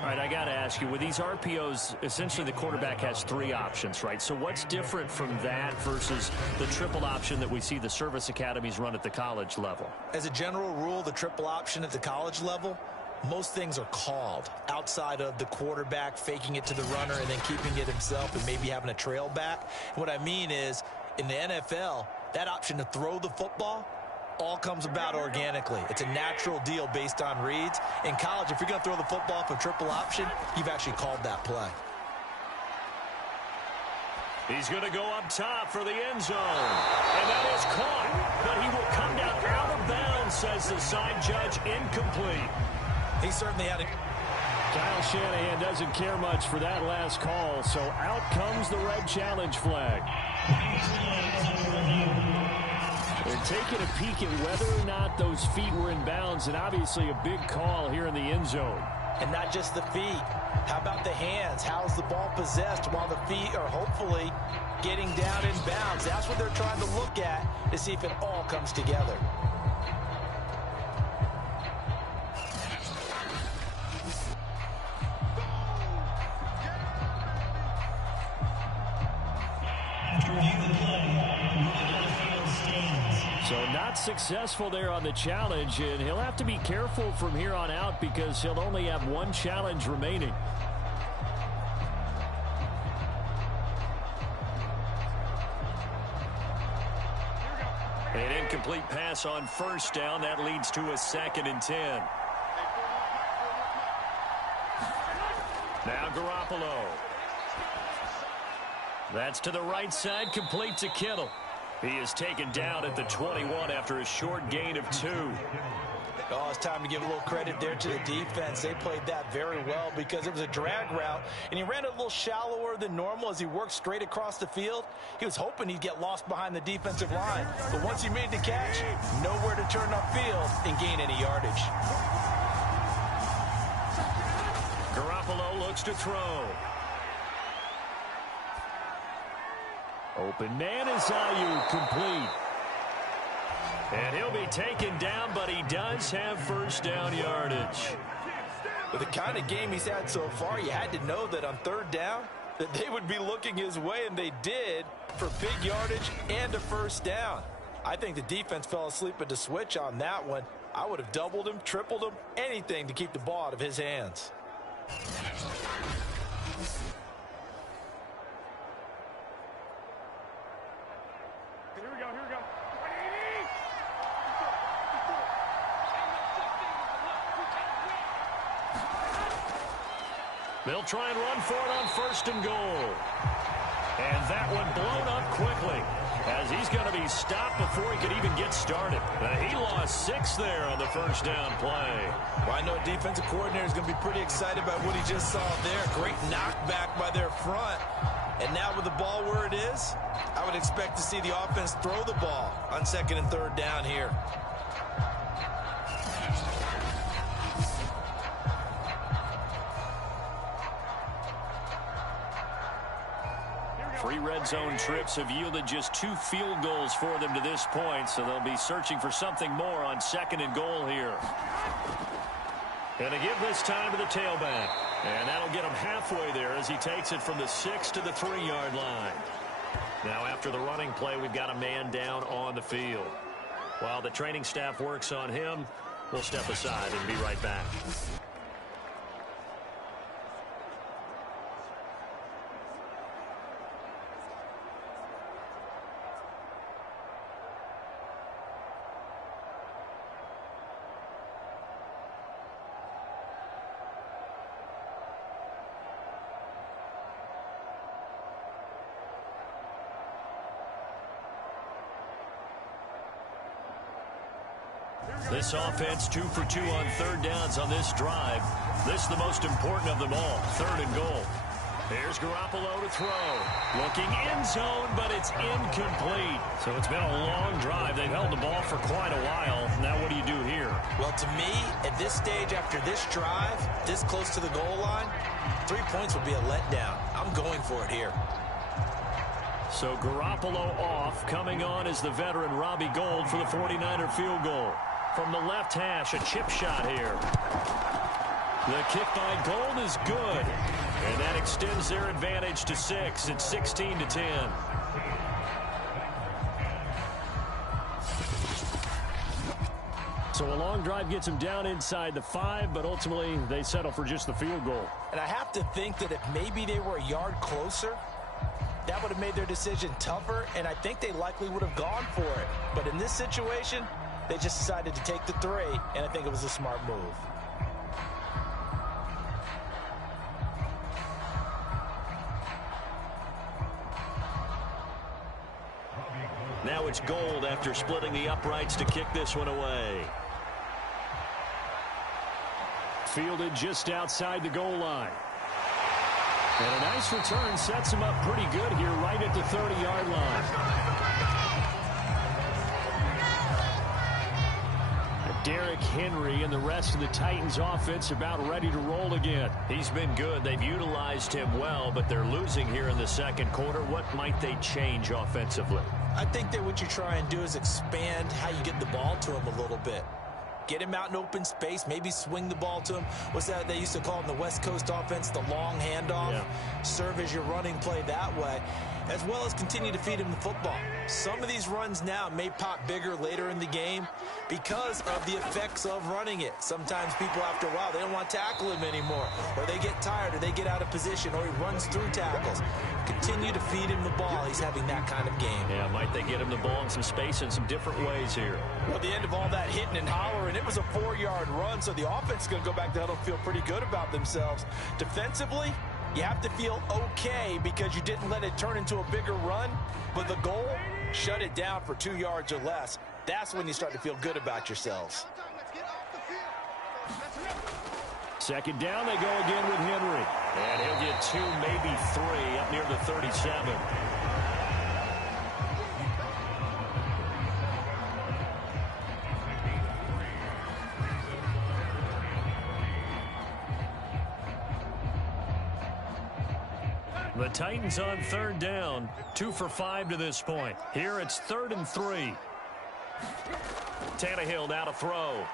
All right, I got to ask you, with these RPOs, essentially the quarterback has 3 options, right? So what's different from that versus the triple option that we see the service academies run at the college level? As a general rule, the triple option at the college level, most things are called outside of the quarterback faking it to the runner and then keeping it himself and maybe having a trail back. What I mean is, in the NFL, that option to throw the football all comes about organically. It's a natural deal based on reads. In college, if you're going to throw the football for triple option, you've actually called that play. He's going to go up top for the end zone. And that is caught. But he will come down out of bounds, says the side judge. Incomplete. He certainly had a... Kyle Shanahan doesn't care much for that last call, so out comes the red challenge flag. They're taking a peek at whether or not those feet were in bounds, and obviously a big call here in the end zone. And not just the feet. How about the hands? How's the ball possessed while the feet are hopefully getting down in bounds? That's what they're trying to look at to see if it all comes together. So not successful there on the challenge, and he'll have to be careful from here on out because he'll only have 1 challenge remaining. An incomplete pass on 1st down. That leads to a 2nd and 10. Now Garoppolo. That's to the right side, complete to Kittle. He is taken down at the 21 after a short gain of 2. Oh, it's time to give a little credit there to the defense. They played that very well because it was a drag route, and he ran a little shallower than normal as he worked straight across the field. He was hoping he'd get lost behind the defensive line, but once he made the catch, nowhere to turn upfield and gain any yardage. Garoppolo looks to throw. Open man is Ayuk, complete. And he'll be taken down, but he does have first down yardage. With the kind of game he's had so far, you had to know that on third down that they would be looking his way, and they did, for big yardage and a first down. I think the defense fell asleep at the switch on that one. I would have doubled him, tripled him, anything to keep the ball out of his hands. Here we go, here we go. They'll try and run for it on first and goal. And that one blown up quickly as he's going to be stopped before he could even get started. He lost 6 there on the first down play. Well, I know a defensive coordinator is going to be pretty excited about what he just saw there. Great knockback by their front. And now with the ball where it is, I would expect to see the offense throw the ball on second and third down here. 3 red zone trips have yielded just 2 field goals for them to this point, so they'll be searching for something more on second and goal here. And to give this time to the tailback. And that'll get him halfway there as he takes it from the 6 to the 3-yard line. Now after the running play, we've got a man down on the field. While the training staff works on him, we'll step aside and be right back. This offense 2 for 2 on third downs on this drive. This is the most important of them all, third and goal. Here's Garoppolo to throw. Looking end zone, but it's incomplete. So it's been a long drive. They've held the ball for quite a while. Now what do you do here? Well, to me, at this stage after this drive, this close to the goal line, 3 points would be a letdown. I'm going for it here. So Garoppolo off. Coming on is the veteran Robbie Gould for the 49er field goal. From the left hash, a chip shot here. The kick by Gould is good. And that extends their advantage to 6. It's 16-10. So a long drive gets them down inside the 5, but ultimately they settle for just the field goal. And I have to think that if maybe they were a yard closer, that would have made their decision tougher, and I think they likely would have gone for it. But in this situation, they just decided to take the 3, and I think it was a smart move. Now it's Gould after splitting the uprights to kick this one away. Fielded just outside the goal line. And a nice return sets him up pretty good here right at the 30-yard line. Derrick Henry and the rest of the Titans offense about ready to roll again. He's been good. They've utilized him well, but they're losing here in the second quarter. What might they change offensively? I think that what you try and do is expand how you get the ball to him a little bit. Get him out in open space, maybe swing the ball to him. What's that they used to call in the West Coast offense, the long handoff? Yeah. Serve as your running play that way, as well as continue to feed him the football. Some of these runs now may pop bigger later in the game because of the effects of running it. Sometimes people, after a while, they don't want to tackle him anymore, or they get tired, or they get out of position, or he runs through tackles. Continue to feed him the ball. He's having that kind of game. Yeah, might they get him the ball in some space in some different ways here? Well, at the end of all that hitting and hollering, it was a 4-yard run, so the offense is going to go back to huddle and feel pretty good about themselves. Defensively, You have to feel okay because you didn't let it turn into a bigger run, but the goal, shut it down for 2 yards or less. That's when you start to feel good about yourselves. Second down, they go again with Henry. And he'll get 2, maybe 3 up near the 37. The Titans on third down, 2 for 5 to this point. Here it's 3rd and 3. Tannehill now to throw.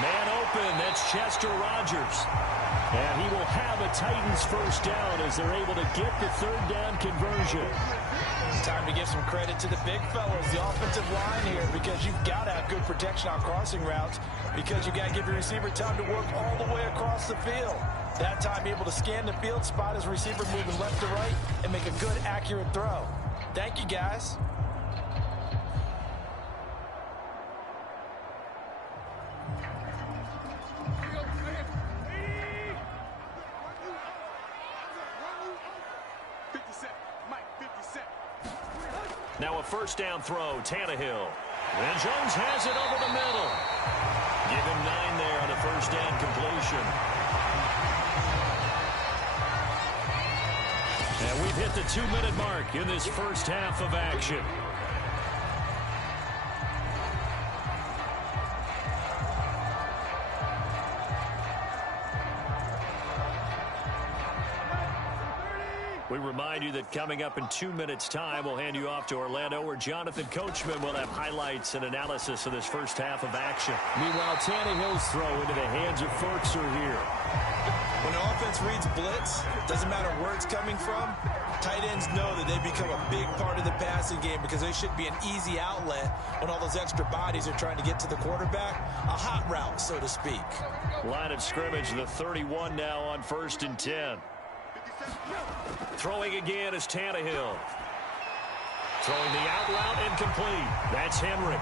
Man open, that's Chester Rogers. And he will have a Titans first down as they're able to get the third down conversion. Time to give some credit to the big fellas, the offensive line here, because you've got to have good protection on crossing routes, because you've got to give your receiver time to work all the way across the field. That time able to scan the field, spot his receiver moving left to right, and make a good, accurate throw. Thank you, guys. Now a first down throw, Tannehill. And Jones has it over the middle. Give him 9 there on a first down completion. And we've hit the 2-minute mark in this first half of action. We remind you that coming up in 2 minutes' time, we'll hand you off to Orlando, where Jonathan Coachman will have highlights and analysis of this first half of action. Meanwhile, Tannehill's throw into the hands of Ferkser here. When the offense reads blitz, doesn't matter where it's coming from, tight ends know that they become a big part of the passing game because they should be an easy outlet when all those extra bodies are trying to get to the quarterback. A hot route, so to speak. Line of scrimmage, the 31 now on 1st and 10. Throwing again is Tannehill. Throwing the out route incomplete. That's Henry.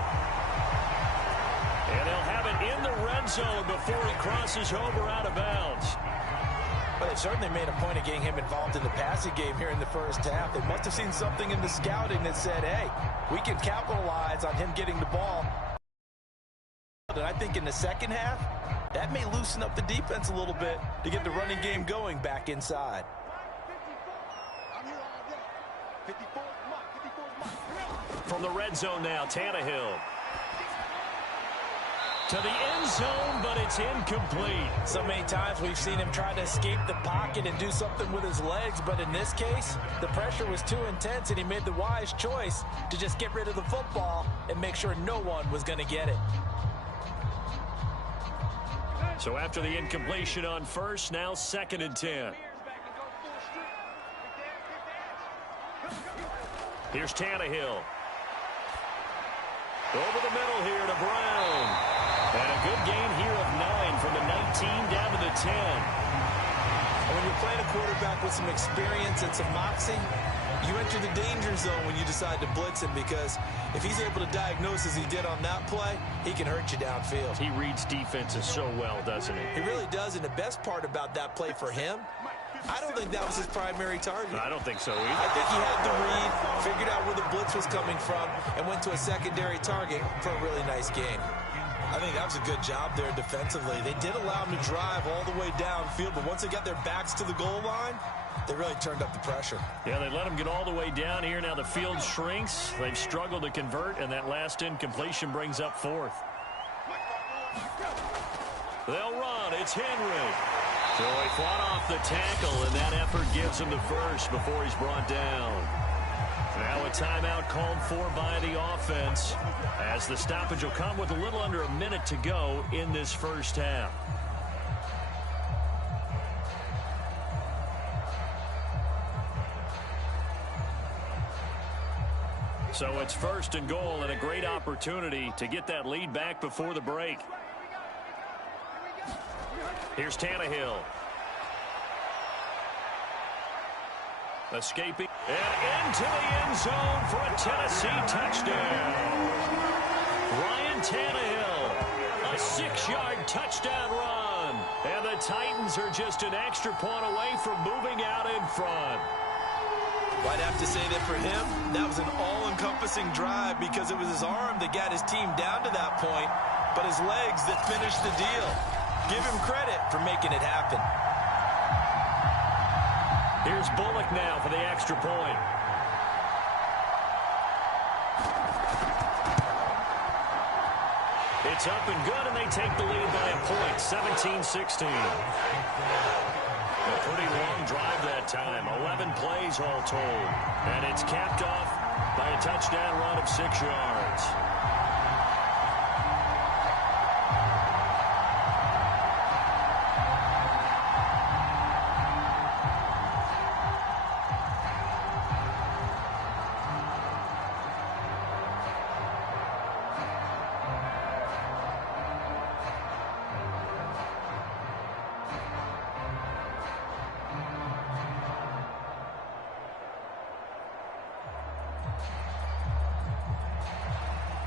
And they'll have it in the red zone before he crosses over out of bounds. Well, they certainly made a point of getting him involved in the passing game here in the first half. They must have seen something in the scouting that said, hey, we can capitalize on him getting the ball. And I think in the second half, that may loosen up the defense a little bit to get the running game going back inside. From the red zone now, Tannehill. To the end zone, but it's incomplete. So many times we've seen him try to escape the pocket and do something with his legs, but in this case, the pressure was too intense, and he made the wise choice to just get rid of the football and make sure no one was going to get it. So after the incompletion on first, now 2nd and 10. Here's Tannehill. Over the middle here to Brown. And a good gain here of 9 from the 19 down to the 10. And when you're playing a quarterback with some experience and some moxie, you enter the danger zone when you decide to blitz him, because if he's able to diagnose as he did on that play, he can hurt you downfield. He reads defenses so well, doesn't he? He really does, and the best part about that play for him, I don't think that was his primary target. I don't think so either. I think he had the read, figured out where the blitz was coming from, and went to a secondary target for a really nice gain. I think that was a good job there defensively. They did allow him to drive all the way downfield, but once they got their backs to the goal line, they really turned up the pressure. Yeah, they let him get all the way down here. Now the field shrinks. They've struggled to convert, and that last incompletion brings up 4th. They'll run. It's Henry. So he fought off the tackle, and that effort gives him the first before he's brought down. Now a timeout called for by the offense, as the stoppage will come with a little under a minute to go in this first half. So it's 1st and goal, and a great opportunity to get that lead back before the break. Here's Tannehill. Escaping and into the end zone for a Tennessee touchdown. Ryan Tannehill, a 6-yard touchdown run. And the Titans are just an extra point away from moving out in front. Well, I'd have to say that for him, that was an all-encompassing drive because it was his arm that got his team down to that point, but his legs that finished the deal. Give him credit for making it happen. Here's Bullock now for the extra point. It's up and good, and they take the lead by a point, 17-16. A pretty long drive that time, 11 plays all told. And it's capped off by a touchdown run of 6 yards.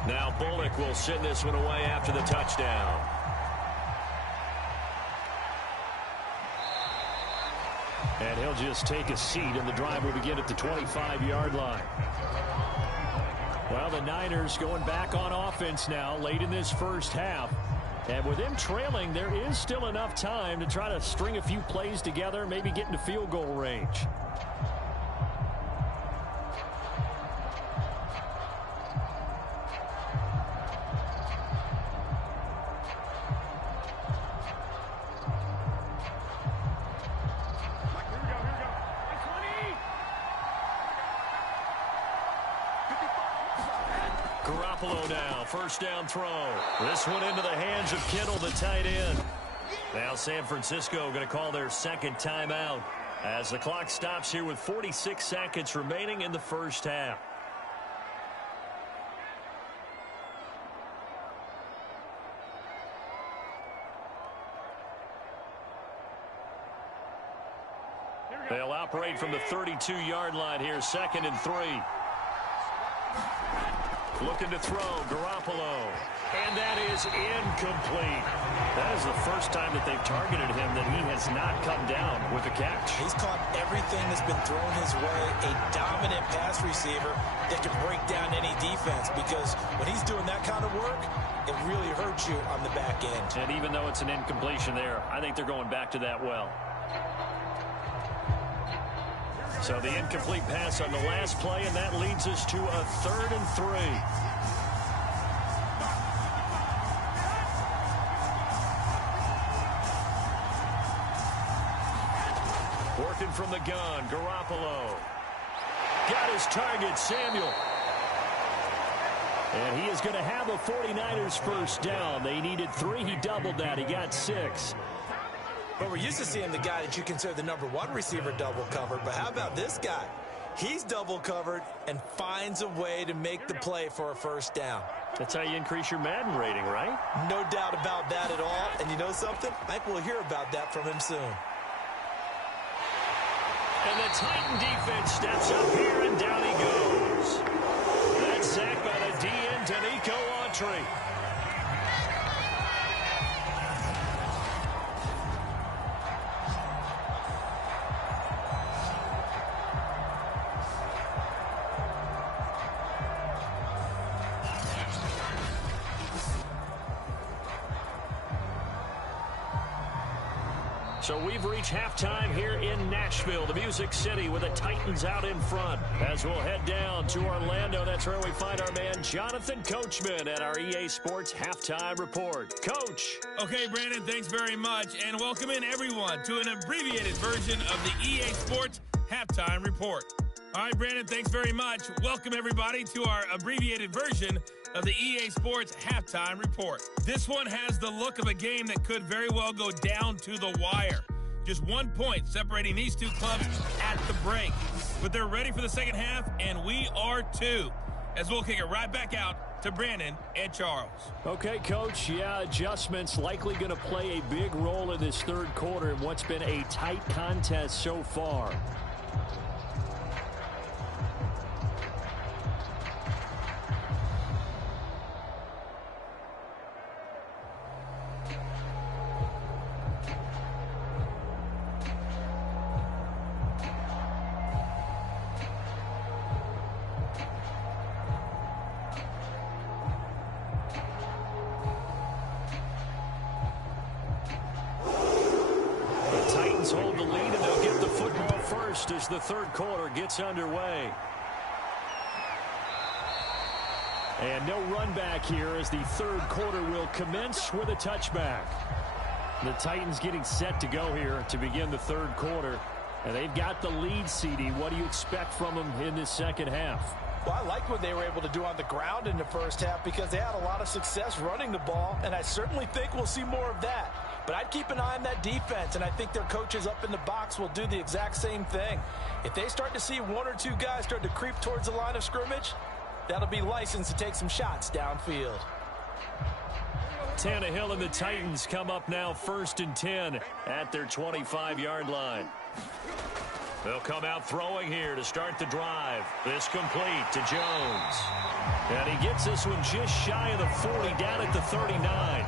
Now Bullock will send this one away after the touchdown. And he'll just take a seat, and the drive will begin at the 25-yard line. Well, the Niners going back on offense now late in this first half. And with them trailing, there is still enough time to try to string a few plays together, maybe get into field goal range. Now, first down throw. This one into the hands of Kittle, the tight end. Now San Francisco going to call their second timeout as the clock stops here with 46 seconds remaining in the first half. They'll operate from the 32-yard line here, 2nd and 3. Looking to throw, Garoppolo. And that is incomplete. That is the first time that they've targeted him that he has not come down with a catch. He's caught everything that's been thrown his way. A dominant pass receiver that can break down any defense, because when he's doing that kind of work, it really hurts you on the back end. And even though it's an incompletion there, I think they're going back to that well. So the incomplete pass on the last play, and that leads us to a 3rd and 3. Working from the gun, Garoppolo. Got his target, Samuel. And he is going to have a 49ers first down. They needed 3. He doubled that. He got 6. But we're used to seeing the guy that you consider the #1 receiver double covered. But how about this guy? He's double covered and finds a way to make the play for a first down. That's how you increase your Madden rating, right? No doubt about that at all. And you know something? I think we'll hear about that from him soon. And the Titan defense steps up here, and down he goes. That's sacked by the DN, Danico Autry. So we've reached halftime here in Nashville, the Music City, with the Titans out in front. As we'll head down to Orlando, that's where we find our man Jonathan Coachman at our EA Sports Halftime Report. Coach. Okay, Brandon, thanks very much, and welcome in everyone to an abbreviated version of the EA Sports Halftime Report. All right, Brandon, thanks very much. Welcome everybody to our abbreviated version of the EA Sports Halftime Report. This one has the look of a game that could very well go down to the wire. Just 1 point separating these two clubs at the break. But they're ready for the second half, and we are too. As we'll kick it right back out to Brandon and Charles. Okay, Coach, yeah, adjustments likely going to play a big role in this third quarter in what's been a tight contest so far. Titans hold the lead, and they'll get the football first as the third quarter gets underway. And no run back here as the third quarter will commence with a touchback. The Titans getting set to go here to begin the third quarter. And they've got the lead, CD. What do you expect from them in this second half? Well, I like what they were able to do on the ground in the first half because they had a lot of success running the ball, and I certainly think we'll see more of that. But I'd keep an eye on that defense, and I think their coaches up in the box will do the exact same thing. If they start to see one or two guys start to creep towards the line of scrimmage, that'll be licensed to take some shots downfield. Tannehill and the Titans come up now 1st and 10 at their 25-yard line. They'll come out throwing here to start the drive. This complete to Jones. And he gets this one just shy of the 40, down at the 39.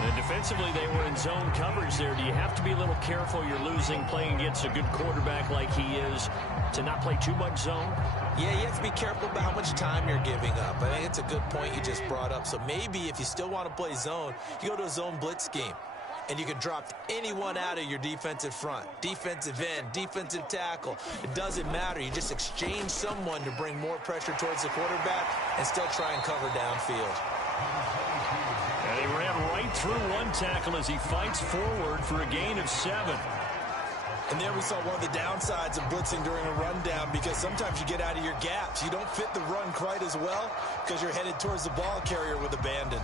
And defensively, they were in zone coverage there. Do you have to be a little careful? You're losing, playing against a good quarterback like he is, to not play too much zone? Yeah, you have to be careful about how much time you're giving up. I think it's a good point you just brought up. So maybe if you still want to play zone, you go to a zone blitz scheme. And you can drop anyone out of your defensive front. Defensive end, defensive tackle. It doesn't matter. You just exchange someone to bring more pressure towards the quarterback and still try and cover downfield. And he ran right through one tackle as he fights forward for a gain of 7. And there we saw one of the downsides of blitzing during a rundown, because sometimes you get out of your gaps. You don't fit the run quite as well because you're headed towards the ball carrier with abandon.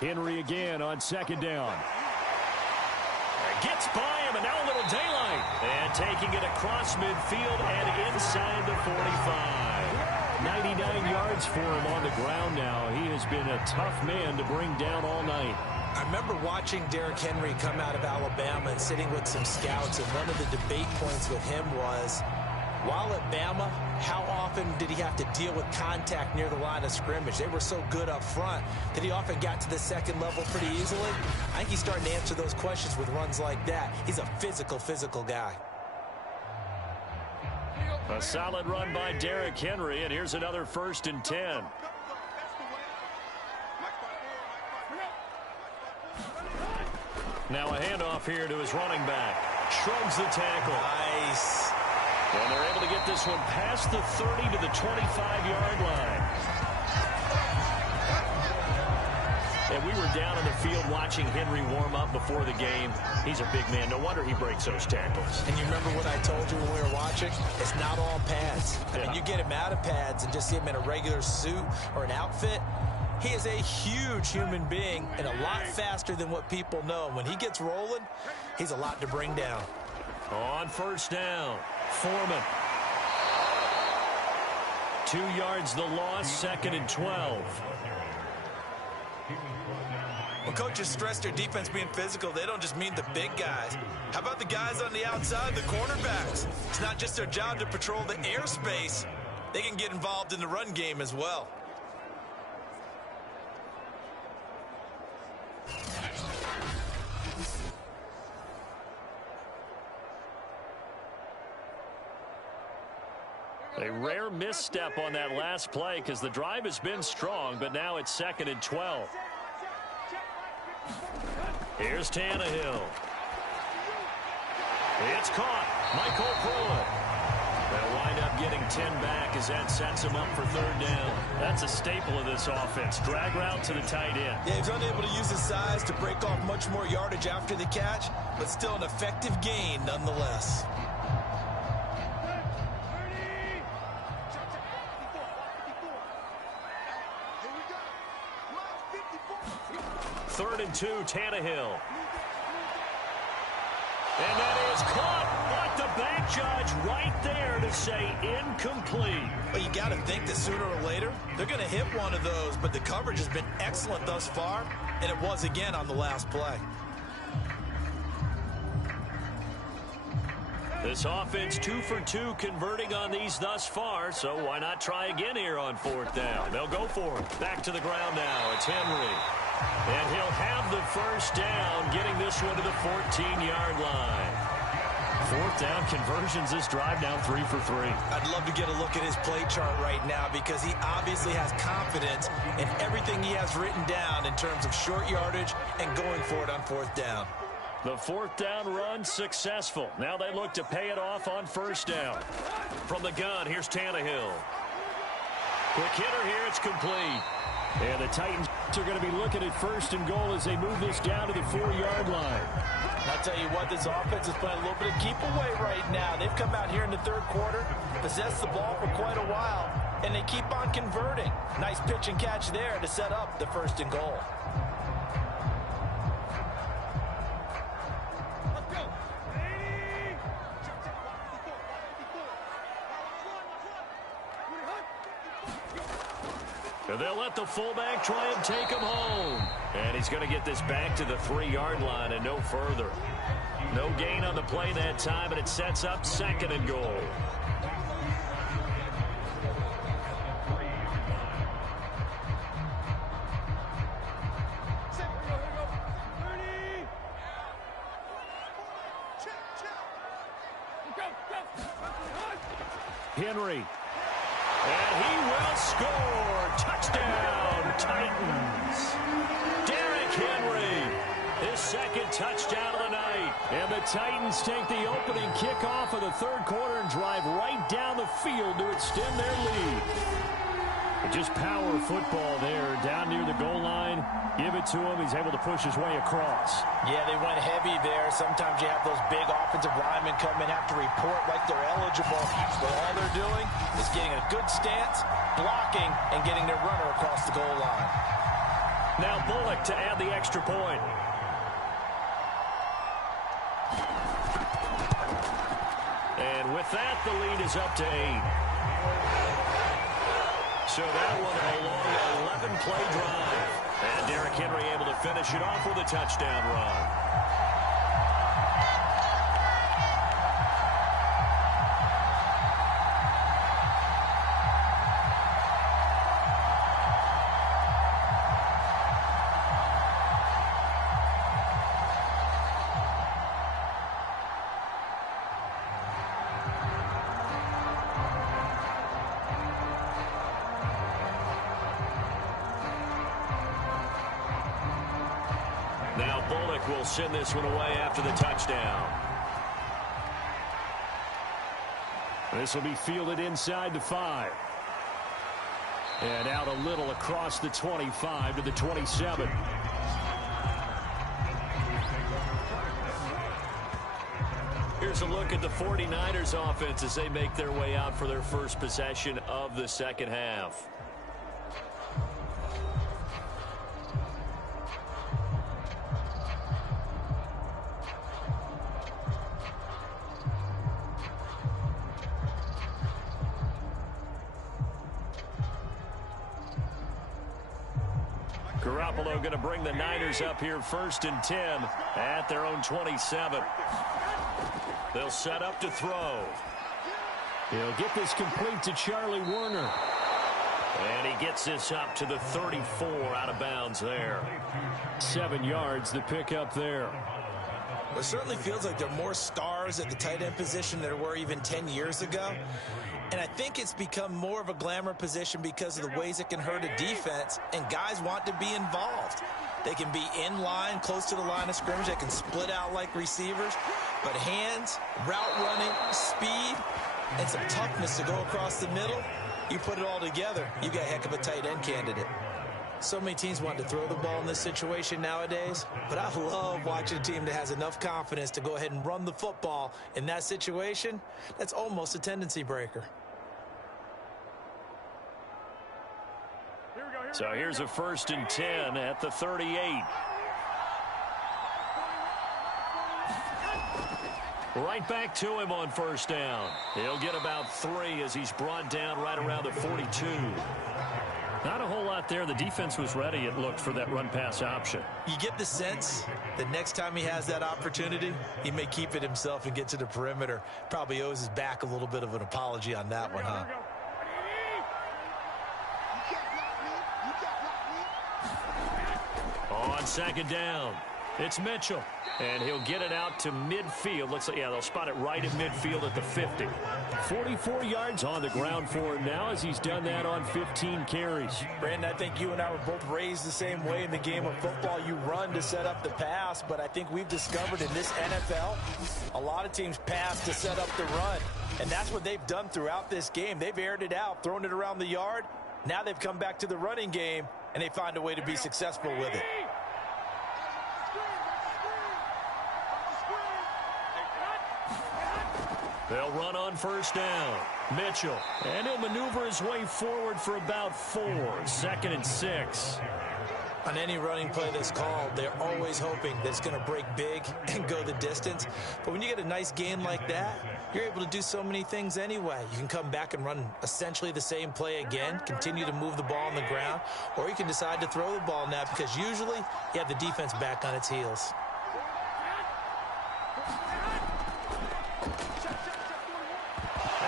Henry again on 2nd down. Gets by him, and now a little daylight. And taking it across midfield and inside the 45. 99 yards for him on the ground now. He has been a tough man to bring down all night. I remember watching Derrick Henry come out of Alabama and sitting with some scouts, and one of the debate points with him was, while at Bama, how often did he have to deal with contact near the line of scrimmage? They were so good up front that he often got to the second level pretty easily. I think he's starting to answer those questions with runs like that. He's a physical guy. A solid run by Derrick Henry, and here's another 1st and 10. Now a handoff here to his running back. Shrugs the tackle. Nice. And they're able to get this one past the 30 to the 25-yard line. And we were down in the field watching Henry warm up before the game. He's a big man. No wonder he breaks those tackles. And you remember what I told you when we were watching? It's not all pads. I mean, you get him out of pads and just see him in a regular suit or an outfit. He is a huge human being and a lot faster than what people know. When he gets rolling, he's a lot to bring down. On 1st down, Foreman. 2 yards the loss, 2nd and 12. When coaches stress their defense being physical, they don't just mean the big guys. How about the guys on the outside, the cornerbacks? It's not just their job to patrol the airspace. They can get involved in the run game as well. A rare misstep on that last play because the drive has been strong, but now it's 2nd and 12. Here's Tannehill. It's caught. Michael Pruitt. They'll wind up getting 10 back as that sets him up for 3rd down. That's a staple of this offense. Drag route to the tight end. Yeah, he's unable to use his size to break off much more yardage after the catch, but still an effective gain nonetheless. 3rd and 2, Tannehill. And that is caught. But the back judge right there to say incomplete. Well, you got to think that sooner or later, they're going to hit one of those, but the coverage has been excellent thus far, and it was again on the last play. This offense 2 for 2 converting on these thus far, so why not try again here on 4th down? They'll go for it. Back to the ground now. It's Henry. And he'll have the 1st down, getting this one to the 14-yard line. Fourth down conversions this drive now 3 for 3. I'd love to get a look at his play chart right now because he obviously has confidence in everything he has written down in terms of short yardage and going for it on fourth down. The fourth down run successful. Now they look to pay it off on first down. From the gun, here's Tannehill. Quick hitter here, it's complete. And the Titans are going to be looking at first and goal as they move this down to the 4-yard line. And I'll tell you what, this offense is playing a little bit of keep away right now. They've come out here in the third quarter, possessed the ball for quite a while, and they keep on converting. Nice pitch and catch there to set up the first and goal. And they'll let the fullback try and take him home. And he's going to get this back to the 3-yard line and no further. No gain on the play that time, and it sets up second and goal. Henry. And he will score. Touchdown, Titans. Derrick Henry, his second touchdown of the night. And the Titans take the opening kickoff of the third quarter and drive right down the field to extend their lead. Just power football there down near the goal line. Give it to him. He's able to push his way across. Yeah, they went heavy there. Sometimes you have those big offensive linemen come and have to report like they're eligible. But all they're doing is getting a good stance, blocking, and getting their runner across the goal line. Now Bullock to add the extra point. And with that, the lead is up to 8. So that one a long 11-play drive. And Derrick Henry able to finish it off with a touchdown run. Now Bullock will send this one away after the touchdown. This will be fielded inside the 5. And out a little across the 25 to the 27. Here's a look at the 49ers offense as they make their way out for their first possession of the second half. Garoppolo going to bring the Niners up here first and 10 at their own 27. They'll set up to throw. He'll get this complete to Charlie Warner. And he gets this up to the 34 out of bounds there. 7 yards the pick up there. It certainly feels like there are more stars at the tight end position than there were even 10 years ago. And I think it's become more of a glamour position because of the ways it can hurt a defense, and guys want to be involved. They can be in line, close to the line of scrimmage. They can split out like receivers. But hands, route running, speed, and some toughness to go across the middle, you put it all together, you got a heck of a tight end candidate. So many teams want to throw the ball in this situation nowadays, but I love watching a team that has enough confidence to go ahead and run the football in that situation. That's almost a tendency breaker. So here's a first and 10 at the 38. Right back to him on first down. He'll get about 3 as he's brought down right around the 42. Not a whole lot there. The defense was ready, it looked, for that run-pass option. You get the sense that next time he has that opportunity, he may keep it himself and get to the perimeter. Probably owes his back a little bit of an apology on that one, huh? On second down, It's Mitchell. And he'll get it out to midfield. Looks like, yeah, they'll spot it right at midfield at the 50. 44 yards on the ground for him now as he's done that on 15 carries. Brandon, I think you and I were both raised the same way in the game of football. You run to set up the pass, but I think we've discovered in this NFL, a lot of teams pass to set up the run. And that's what they've done throughout this game. They've aired it out, thrown it around the yard. Now they've come back to the running game, and they find a way to be successful with it. They'll run on first down. Mitchell. And he'll maneuver his way forward for about 4. 2nd and 6. On any running play that's called, they're always hoping that it's going to break big and go the distance. But when you get a nice gain like that, you're able to do so many things anyway. You can come back and run essentially the same play again, continue to move the ball on the ground, or you can decide to throw the ball now because usually you have the defense back on its heels.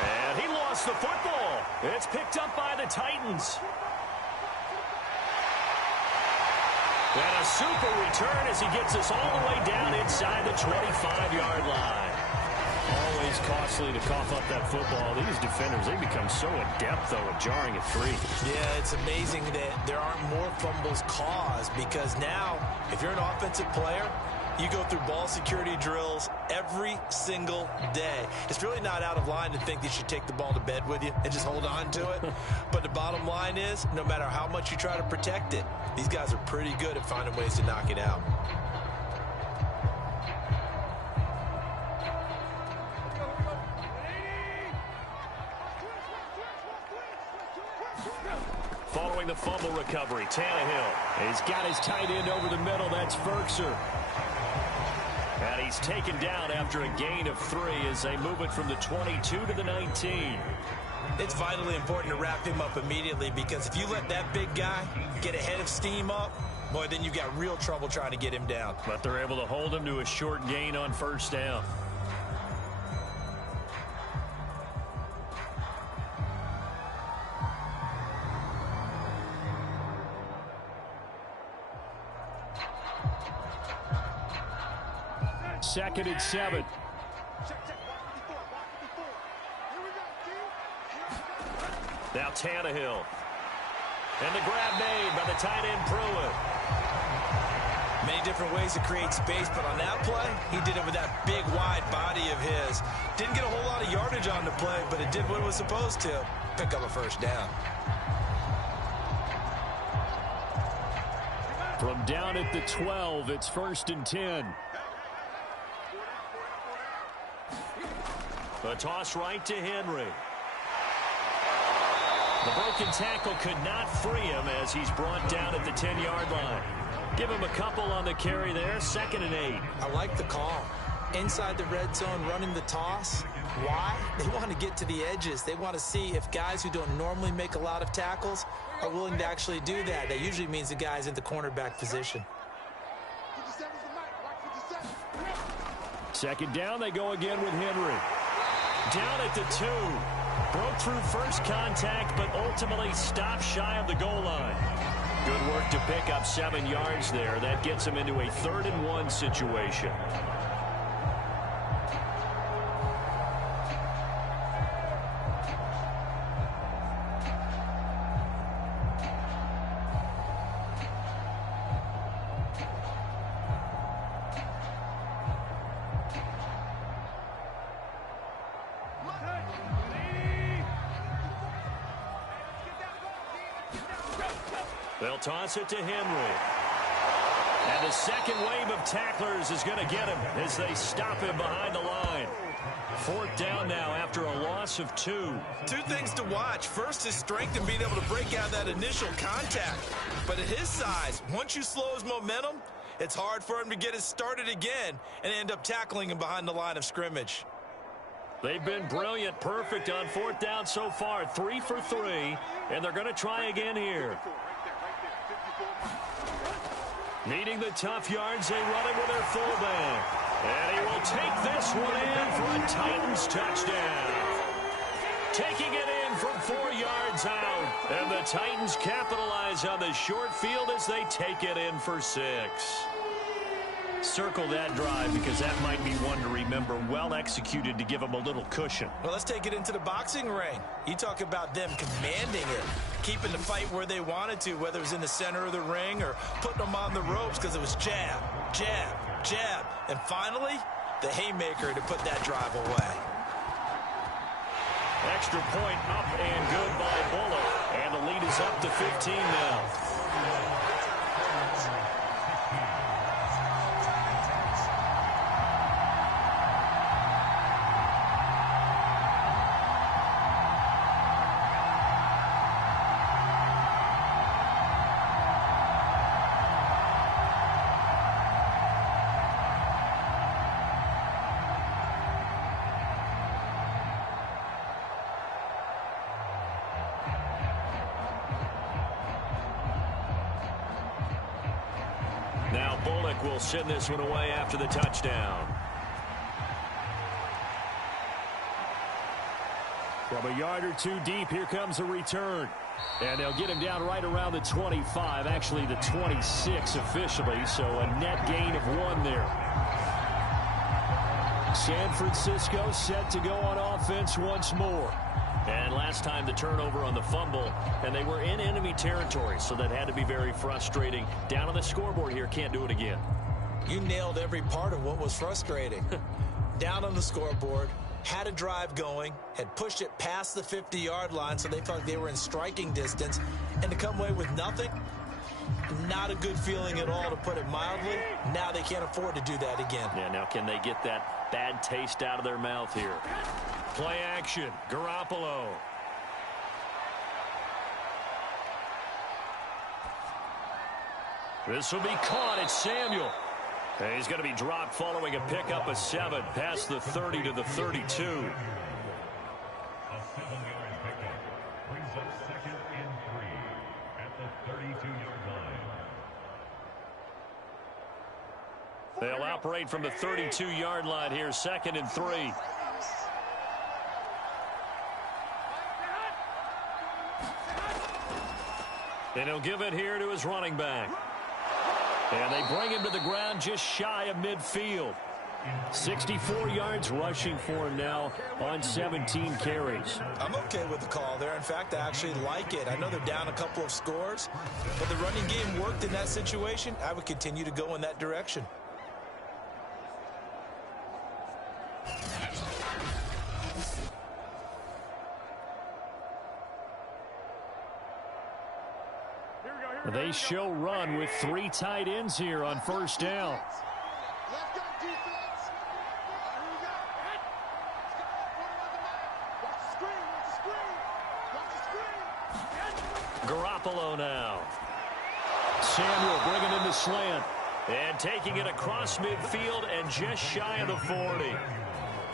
And he lost the football. It's picked up by the Titans. And a super return as he gets us all the way down inside the 25-yard line. Always costly to cough up that football. These defenders, they become so adept, though, at jarring at 3. Yeah, it's amazing that there aren't more fumbles caused because now, if you're an offensive player, you go through ball security drills every single day. It's really not out of line to think that you should take the ball to bed with you and just hold on to it. But the bottom line is, no matter how much you try to protect it, these guys are pretty good at finding ways to knock it out. Following the fumble recovery, Tannehill. He's got his tight end over the middle. That's Ferkser. And he's taken down after a gain of 3 as they move it from the 22 to the 19. It's vitally important to wrap him up immediately because if you let that big guy get a head of steam up, boy, then you've got real trouble trying to get him down. But they're able to hold him to a short gain on first down. Second and 7. Now Tannehill. And the grab made by the tight end Pruitt. Many different ways to create space, but on that play, he did it with that big, wide body of his. Didn't get a whole lot of yardage on the play, but it did what it was supposed to. Pick up a first down. From down at the 12, it's 1st and 10. The toss right to Henry. The broken tackle could not free him as he's brought down at the 10-yard line. Give him a couple on the carry there. 2nd and 8. I like the call. Inside the red zone, running the toss. Why? They want to get to the edges. They want to see if guys who don't normally make a lot of tackles are willing to actually do that. That usually means the guy's in the cornerback position. 2nd down, they go again with Henry. Down at the 2. Broke through first contact, but ultimately stopped shy of the goal line. Good work to pick up 7 yards there. That gets him into a 3rd and 1 situation. They'll toss it to Henry. And the second wave of tacklers is going to get him as they stop him behind the line. 4th down now after a loss of 2. 2 things to watch. First, his strength and being able to break out that initial contact. But at his size, once you slow his momentum, it's hard for him to get it started again and end up tackling him behind the line of scrimmage. They've been brilliant, perfect on 4th down so far. 3 for 3, and they're going to try again here. Needing the tough yards, they run it with their fullback. And he will take this one in for a Titans touchdown. Taking it in from 4 yards out. And the Titans capitalize on the short field as they take it in for 6. Circle that drive because that might be one to remember. Well executed to give them a little cushion. Well, let's take it into the boxing ring. You talk about them commanding it, keeping the fight where they wanted to, whether it was in the center of the ring or putting them on the ropes because it was jab, jab, jab. And finally, the haymaker to put that drive away. Extra point up and good by Bullock. And the lead is up to 15 now. Now Bullock will send this one away after the touchdown. From a yard or two deep, here comes a return. And they'll get him down right around the 25, actually the 26 officially, so a net gain of 1 there. San Francisco set to go on offense once more. And last time the turnover on the fumble, and they were in enemy territory, so that had to be very frustrating. Down on the scoreboard here, can't do it again. You nailed every part of what was frustrating. Down on the scoreboard, had a drive going, had pushed it past the 50-yard line so they felt like they were in striking distance, and to come away with nothing, not a good feeling at all, to put it mildly. Now they can't afford to do that again. Yeah, now can they get that bad taste out of their mouth here? Play action, Garoppolo. This will be caught. It's Samuel. And he's going to be dropped following a pickup of 7 past the 30 to the 32. A 7-yard pickup brings up 2nd and 3 at the 32-yard line. They'll operate from the 32-yard line here, 2nd and 3. And he'll give it here to his running back. And they bring him to the ground just shy of midfield. 64 yards rushing for him now on 17 carries. I'm okay with the call there. In fact, I actually like it. I know they're down a couple of scores, but the running game worked in that situation. I would continue to go in that direction. They show run with 3 tight ends here on first down. Garoppolo now. Samuel bringing in the slant. And taking it across midfield and just shy of the 40.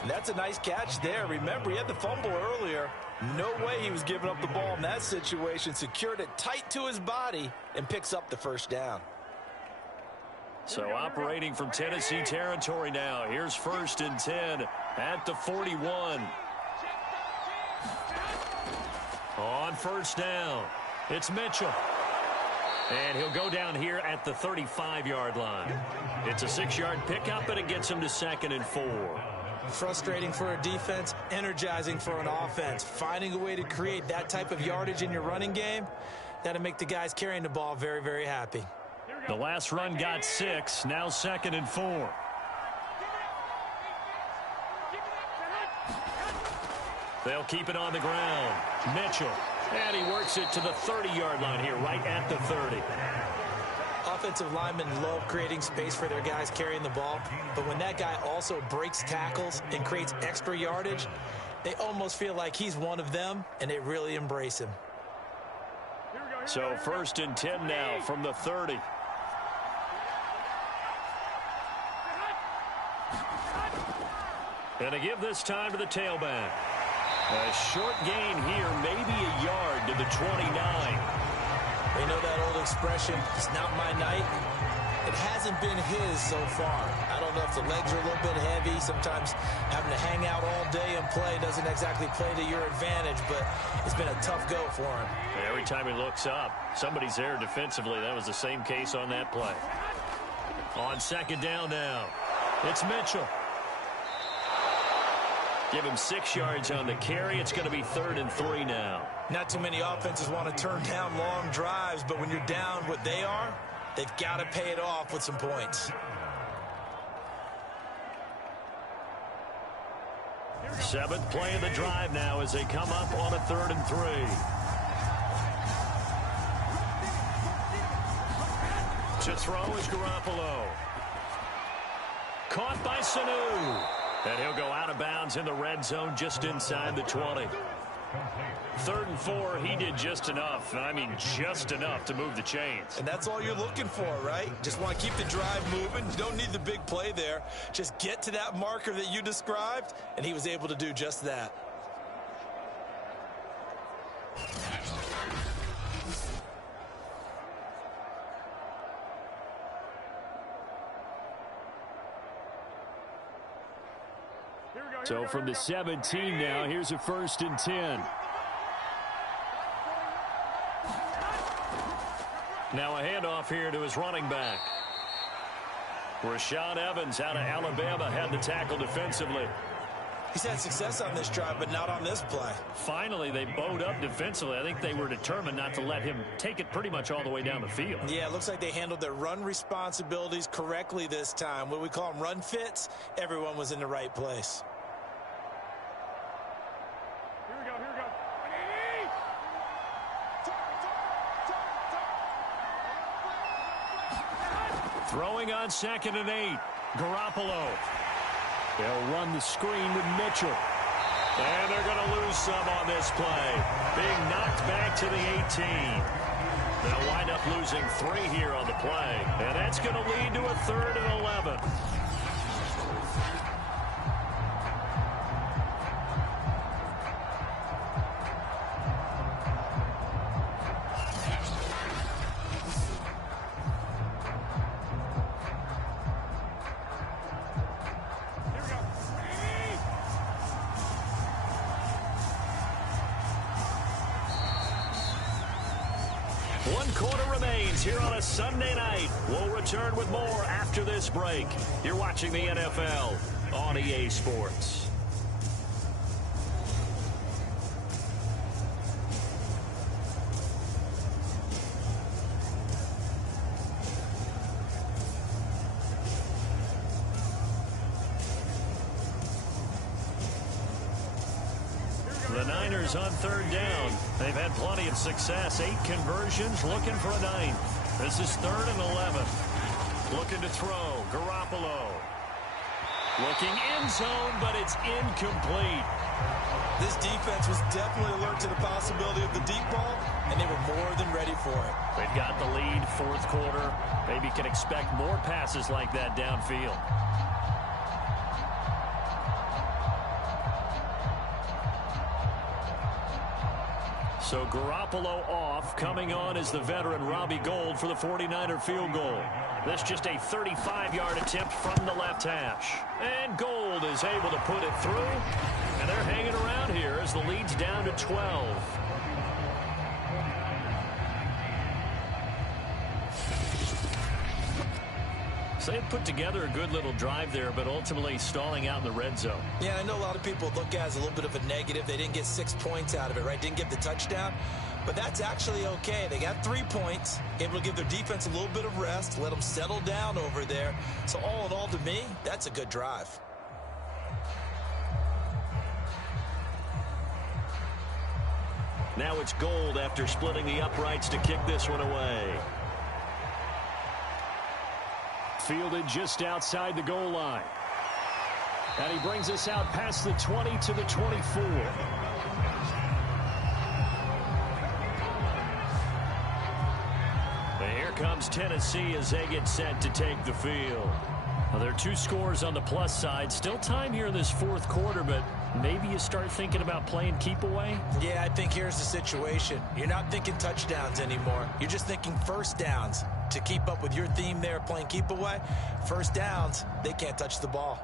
That's a nice catch there. Remember, he had the fumble earlier. No way he was giving up the ball in that situation. Secured it tight to his body and picks up the first down. So operating from Tennessee territory now. Here's 1st and 10 at the 41. On first down, it's Mitchell. And he'll go down here at the 35-yard line. It's a 6-yard pickup, and it gets him to 2nd and 4. Frustrating for a defense, energizing for an offense. Finding a way to create that type of yardage in your running game, that'll make the guys carrying the ball very, very happy. The last run got 6, now 2nd and 4. They'll keep it on the ground. Mitchell, and he works it to the 30-yard line here, right at the 30. Offensive linemen love creating space for their guys carrying the ball, but when that guy also breaks tackles and creates extra yardage, they almost feel like he's one of them, and they really embrace him. So 1st and 10 now from the 30. And they give this time to the tailback. A short gain here, maybe a yard to the 29. You know that old expression, it's not my night? It hasn't been his so far. I don't know if the legs are a little bit heavy. Sometimes having to hang out all day and play doesn't exactly play to your advantage, but it's been a tough go for him. Every time he looks up, somebody's there defensively. That was the same case on that play. On second down now, it's Mitchell. Give him 6 yards on the carry. It's going to be 3rd and 3 now. Not too many offenses want to turn down long drives, but when you're down what they are, they've got to pay it off with some points. 7th play of the drive now as they come up on a 3rd and 3. To throw is Garoppolo. Caught by Sanu. And he'll go out of bounds in the red zone just inside the 20. 3rd and 4, he did just enough. I mean, just enough to move the chains. And that's all you're looking for, right? Just want to keep the drive moving. You don't need the big play there. Just get to that marker that you described, and he was able to do just that. So from the 17 now, here's a 1st and 10. Now a handoff here to his running back. Rashaan Evans out of Alabama had the tackle defensively. He's had success on this drive, but not on this play. Finally, they bowed up defensively. I think they were determined not to let him take it pretty much all the way down the field. Yeah, it looks like they handled their run responsibilities correctly this time. What we call them run fits, everyone was in the right place. Throwing on 2nd and 8. Garoppolo. They'll run the screen with Mitchell. And they're going to lose some on this play. Being knocked back to the 18. They'll wind up losing 3 here on the play. And that's going to lead to a 3rd and 11. Here on a Sunday night. We'll return with more after this break. You're watching the NFL on EA Sports. The Niners on 3rd down. They've had plenty of success. 8 conversions, looking for a 9th. This is 3rd and 11. Looking to throw. Garoppolo. Looking end zone, but it's incomplete. This defense was definitely alert to the possibility of the deep ball, and they were more than ready for it. They've got the lead, 4th quarter. Maybe can expect more passes like that downfield. So Garoppolo off. Coming on is the veteran Robbie Gould for the 49er field goal. This just a 35-yard attempt from the left hash. And Gould is able to put it through. And they're hanging around here as the lead's down to 12. So they put together a good little drive there, but ultimately stalling out in the red zone. Yeah, I know a lot of people look at it as a little bit of a negative. They didn't get 6 points out of it, right? Didn't get the touchdown. But that's actually okay. They got 3 points, able to give their defense a little bit of rest, let them settle down over there. So all in all, to me, that's a good drive. Now it's Gould after splitting the uprights to kick this one away. Fielded just outside the goal line. And he brings us out past the 20 to the 24. And here comes Tennessee as they get set to take the field. Well, there are 2 scores on the plus side. Still time here in this 4th quarter, but maybe you start thinking about playing keep away? Yeah, I think here's the situation. You're not thinking touchdowns anymore. You're just thinking first downs. To keep up with your theme there, playing keep away, first downs, they can't touch the ball.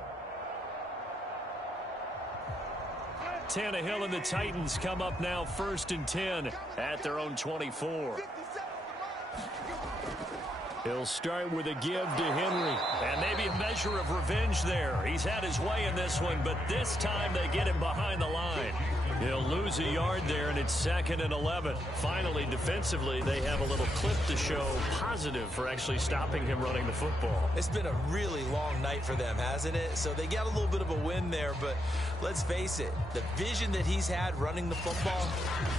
Tannehill and the Titans come up now 1st and 10 at their own 24. He'll start with a give to Henry. And maybe a measure of revenge there. He's had his way in this one, but this time they get him behind the line. He'll lose a yard there, and it's 2nd and 11. Finally, defensively, they have a little clip to show positive for actually stopping him running the football. It's been a really long night for them, hasn't it? So they got a little bit of a win there, but let's face it, the vision that he's had running the football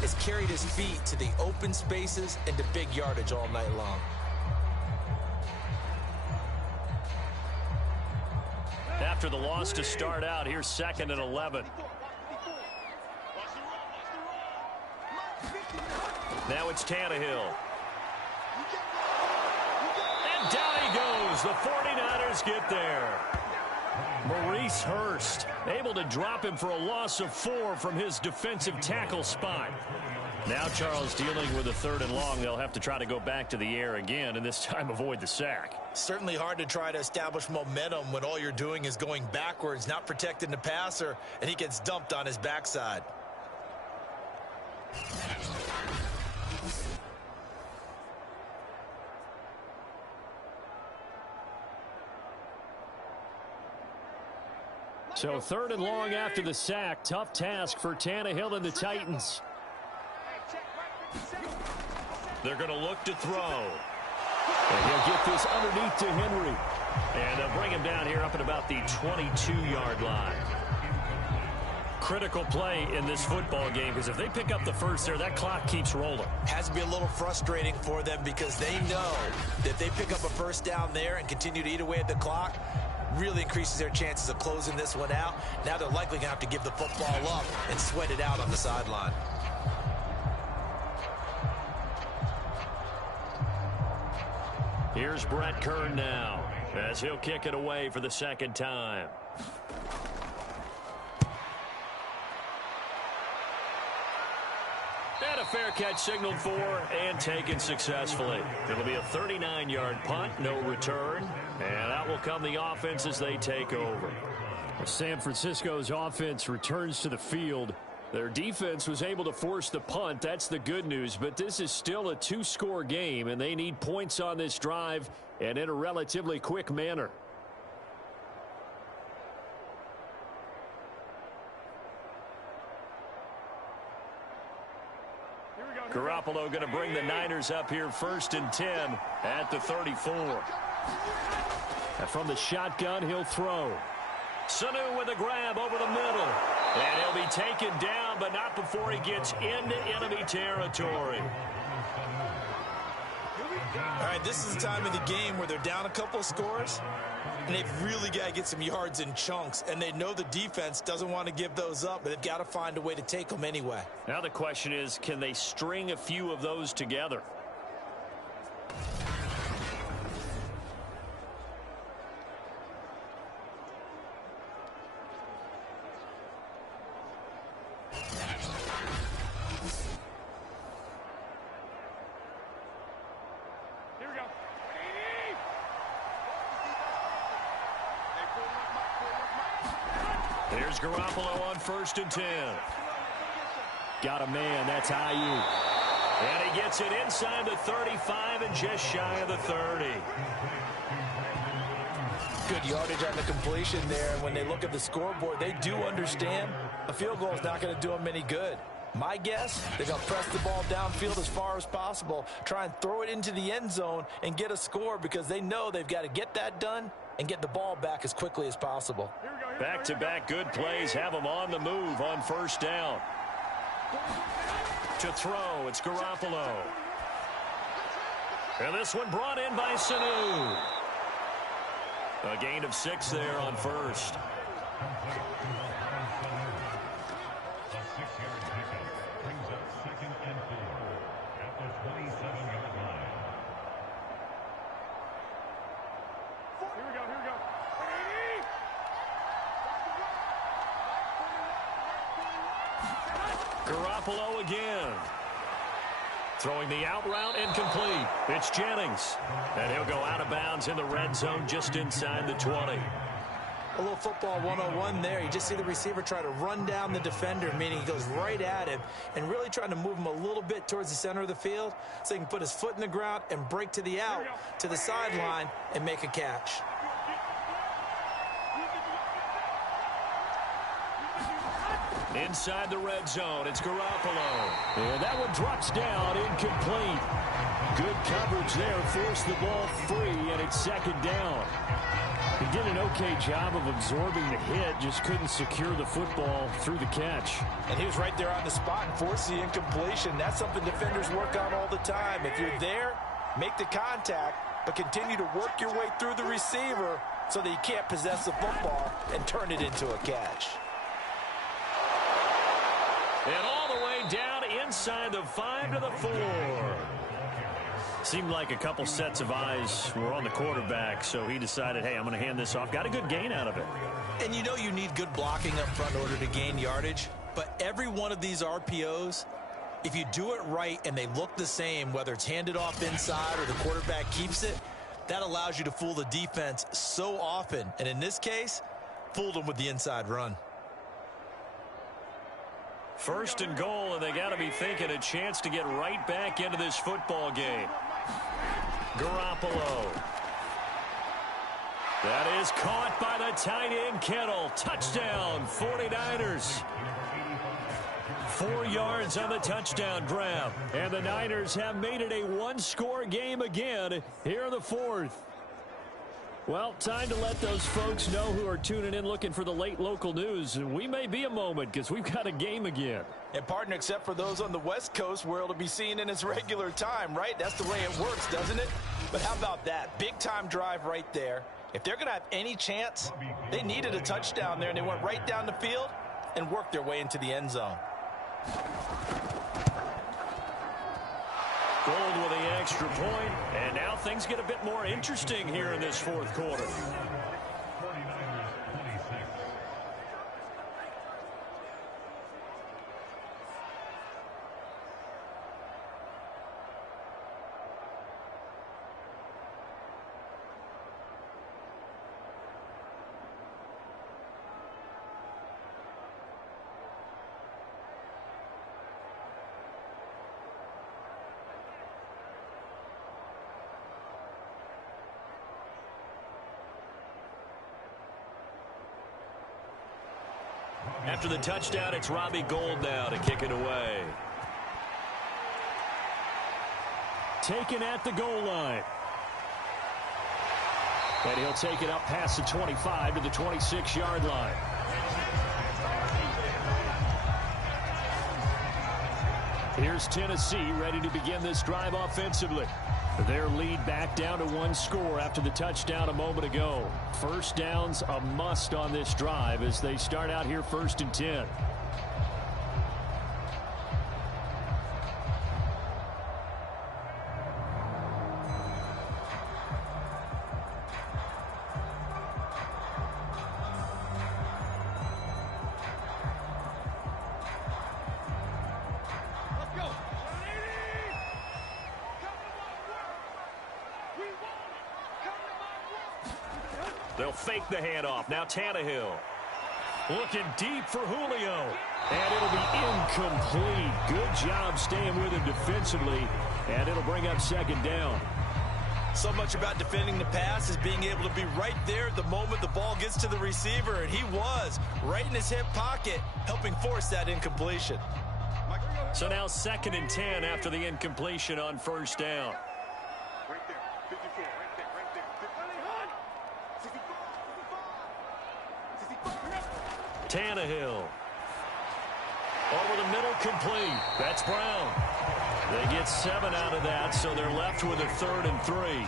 has carried his feet to the open spaces and to big yardage all night long. After the loss to start out, here's 2nd and 11. Now it's Tannehill. And down he goes. The 49ers get there. Maurice Hurst able to drop him for a loss of 4 from his defensive tackle spot. Now Charles dealing with a 3rd and long. They'll have to try to go back to the air again and this time avoid the sack. Certainly hard to try to establish momentum when all you're doing is going backwards, not protecting the passer, and he gets dumped on his backside. So 3rd and long after the sack. Tough task for Tannehill and the Titans. They're going to look to throw. And he'll get this underneath to Henry. And they'll bring him down here up at about the 22-yard line. Critical play in this football game, because if they pick up the first there, that clock keeps rolling. Has to be a little frustrating for them because they know that if they pick up a first down there and continue to eat away at the clock, really increases their chances of closing this one out. Now they're likely going to have to give the football up and sweat it out on the sideline. Here's Brett Kern now as he'll kick it away for the 2nd time. And a fair catch signaled for and taken successfully. It'll be a 39-yard punt, no return. And out will come the offense as they take over. San Francisco's offense returns to the field. Their defense was able to force the punt. That's the good news. But this is still a 2-score game, and they need points on this drive and in a relatively quick manner. Garoppolo going to bring the Niners up here 1st and 10 at the 34. And from the shotgun, he'll throw. Sanu with a grab over the middle. And he'll be taken down, but not before he gets into enemy territory. All right, this is the time of the game where they're down a couple of scores, and they've really got to get some yards in chunks, and they know the defense doesn't want to give those up, but they've got to find a way to take them anyway. Now the question is, can they string a few of those together? Here's Garoppolo on 1st and 10. Got a man. That's Ayuk. And he gets it inside the 35 and just shy of the 30. Good yardage on the completion there. And when they look at the scoreboard, they do understand a field goal is not going to do them any good. My guess, they're going to press the ball downfield as far as possible, try and throw it into the end zone and get a score because they know they've got to get that done and get the ball back as quickly as possible. Back-to-back good plays have them on the move on 1st down. To throw, it's Garoppolo. And this one brought in by Sanu. A gain of 6 there on 1st. Garoppolo again. Throwing the out route incomplete. It's Jennings. And he'll go out of bounds in the red zone just inside the 20. A little football 101 there. You just see the receiver try to run down the defender, meaning he goes right at him and really trying to move him a little bit towards the center of the field so he can put his foot in the ground and break to the out, to the sideline, and make a catch. Inside the red zone, it's Garoppolo. And that one drops down, incomplete. Good coverage there, forced the ball free, and it's second down. He did an okay job of absorbing the hit, just couldn't secure the football through the catch. And he was right there on the spot and forced the incompletion. That's something defenders work on all the time. If you're there, make the contact, but continue to work your way through the receiver so that you can't possess the football and turn it into a catch. And all the way down inside the 5 to the 4. Seemed like a couple sets of eyes were on the quarterback, so he decided, hey, I'm going to hand this off. Got a good gain out of it. And you know you need good blocking up front in order to gain yardage, but every one of these RPOs, if you do it right and they look the same, whether it's handed off inside or the quarterback keeps it, that allows you to fool the defense so often. And in this case, fooled them with the inside run. First and goal, and they got to be thinking a chance to get right back into this football game. Garoppolo. That is caught by the tight end, Kittle. Touchdown, 49ers. 4 yards on the touchdown grab. And the Niners have made it a one-score game again here in the fourth. Well, time to let those folks know who are tuning in looking for the late local news. We may be a moment because we've got a game again. And, partner, except for those on the West Coast where it'll be seen in its regular time, right? That's the way it works, doesn't it? But how about that? Big-time drive right there. If they're going to have any chance, they needed a touchdown there, and they went right down the field and worked their way into the end zone. Gold with the extra point, and now things get a bit more interesting here in this fourth quarter. After the touchdown, it's Robbie Gould now to kick it away. Taken at the goal line. And he'll take it up past the 25 to the 26-yard line. Here's Tennessee ready to begin this drive offensively. Their lead back down to 1 score after the touchdown a moment ago. First down's a must on this drive as they start out here 1st and 10. They'll fake the handoff. Now Tannehill. Looking deep for Julio. And it'll be incomplete. Good job staying with him defensively. And it'll bring up 2nd down. So much about defending the pass is being able to be right there at the moment the ball gets to the receiver. And he was right in his hip pocket, helping force that incompletion. So now 2nd and 10 after the incompletion on 1st down. Right there, 54, right there, right there. 55. Tannehill. Over the middle, complete. That's Brown. They get 7 out of that, so they're left with a 3rd and 3.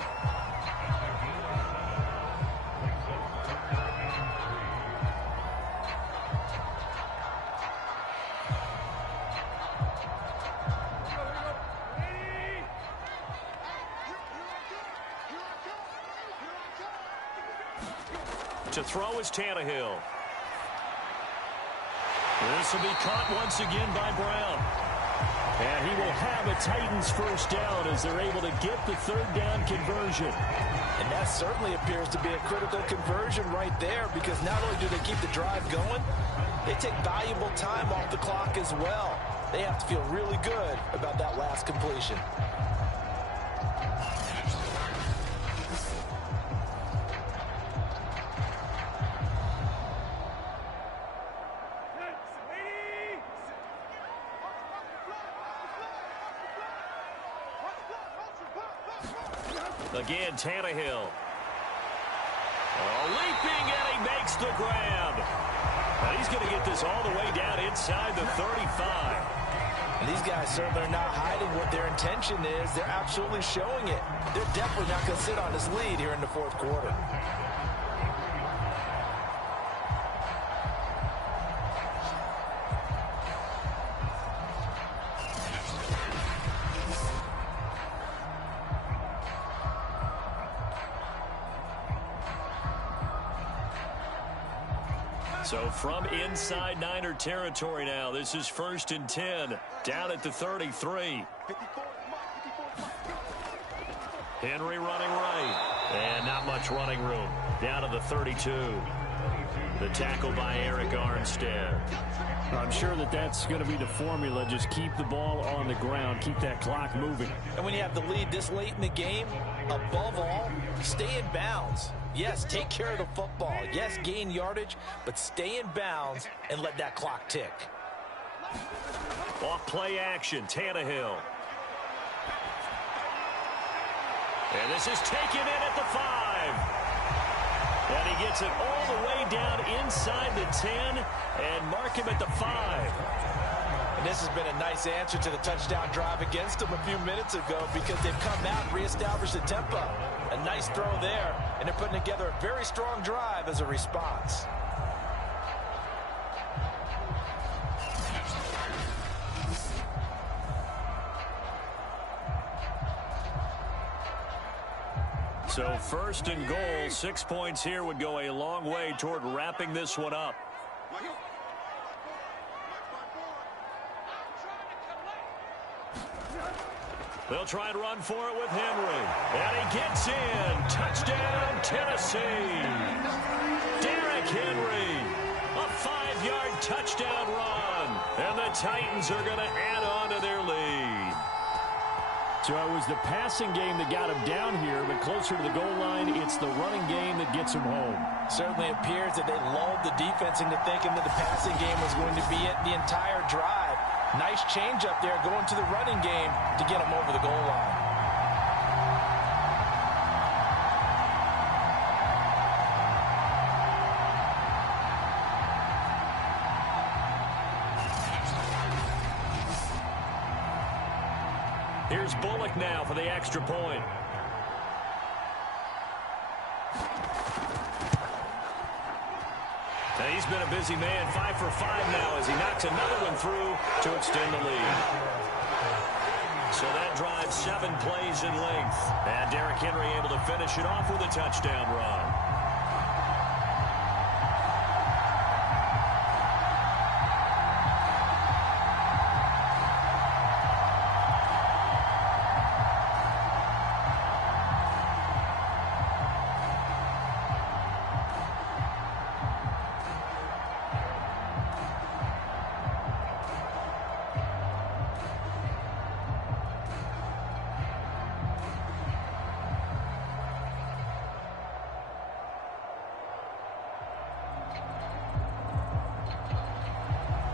To throw is Tannehill. This will be caught once again by Brown. And he will have a Titans first down as they're able to get the third down conversion. And that certainly appears to be a critical conversion right there, because not only do they keep the drive going, they take valuable time off the clock as well. They have to feel really good about that last completion. Again, Tannehill. Leaping, and he makes the grab. And he's going to get this all the way down inside the 35. And these guys certainly are not hiding what their intention is. They're absolutely showing it. They're definitely not going to sit on this lead here in the fourth quarter. So from inside Niner territory now, this is 1st and 10, down at the 33. Henry running right, and not much running room. Down to the 32. The tackle by Eric Armstead. I'm sure that that's going to be the formula. Just keep the ball on the ground, keep that clock moving. And when you have the lead this late in the game, above all, stay in bounds. Yes, take care of the football. Yes, gain yardage, but stay in bounds and let that clock tick. Off play action, Tannehill. And this is taken in at the 5. And he gets it all the way down inside the 10 and mark him at the 5. And this has been a nice answer to the touchdown drive against them a few minutes ago, because they've come out and reestablished the tempo. A nice throw there, and they're putting together a very strong drive as a response. So 1st and goal, 6 points here would go a long way toward wrapping this one up. They'll try and run for it with Henry. And he gets in. Touchdown, Tennessee. Derrick Henry. A 5-yard touchdown run. And the Titans are going to add on to their lead. So it was the passing game that got him down here, but closer to the goal line, it's the running game that gets him home. Certainly appears that they lulled the defense into thinking that the passing game was going to be it the entire drive. Nice change up there going to the running game to get him over the goal line. Here's Bullock now for the extra point. And he's been a busy man, 5 for 5 now as he knocks another one through to extend the lead. So that drives 7 plays in length. And Derrick Henry able to finish it off with a touchdown run.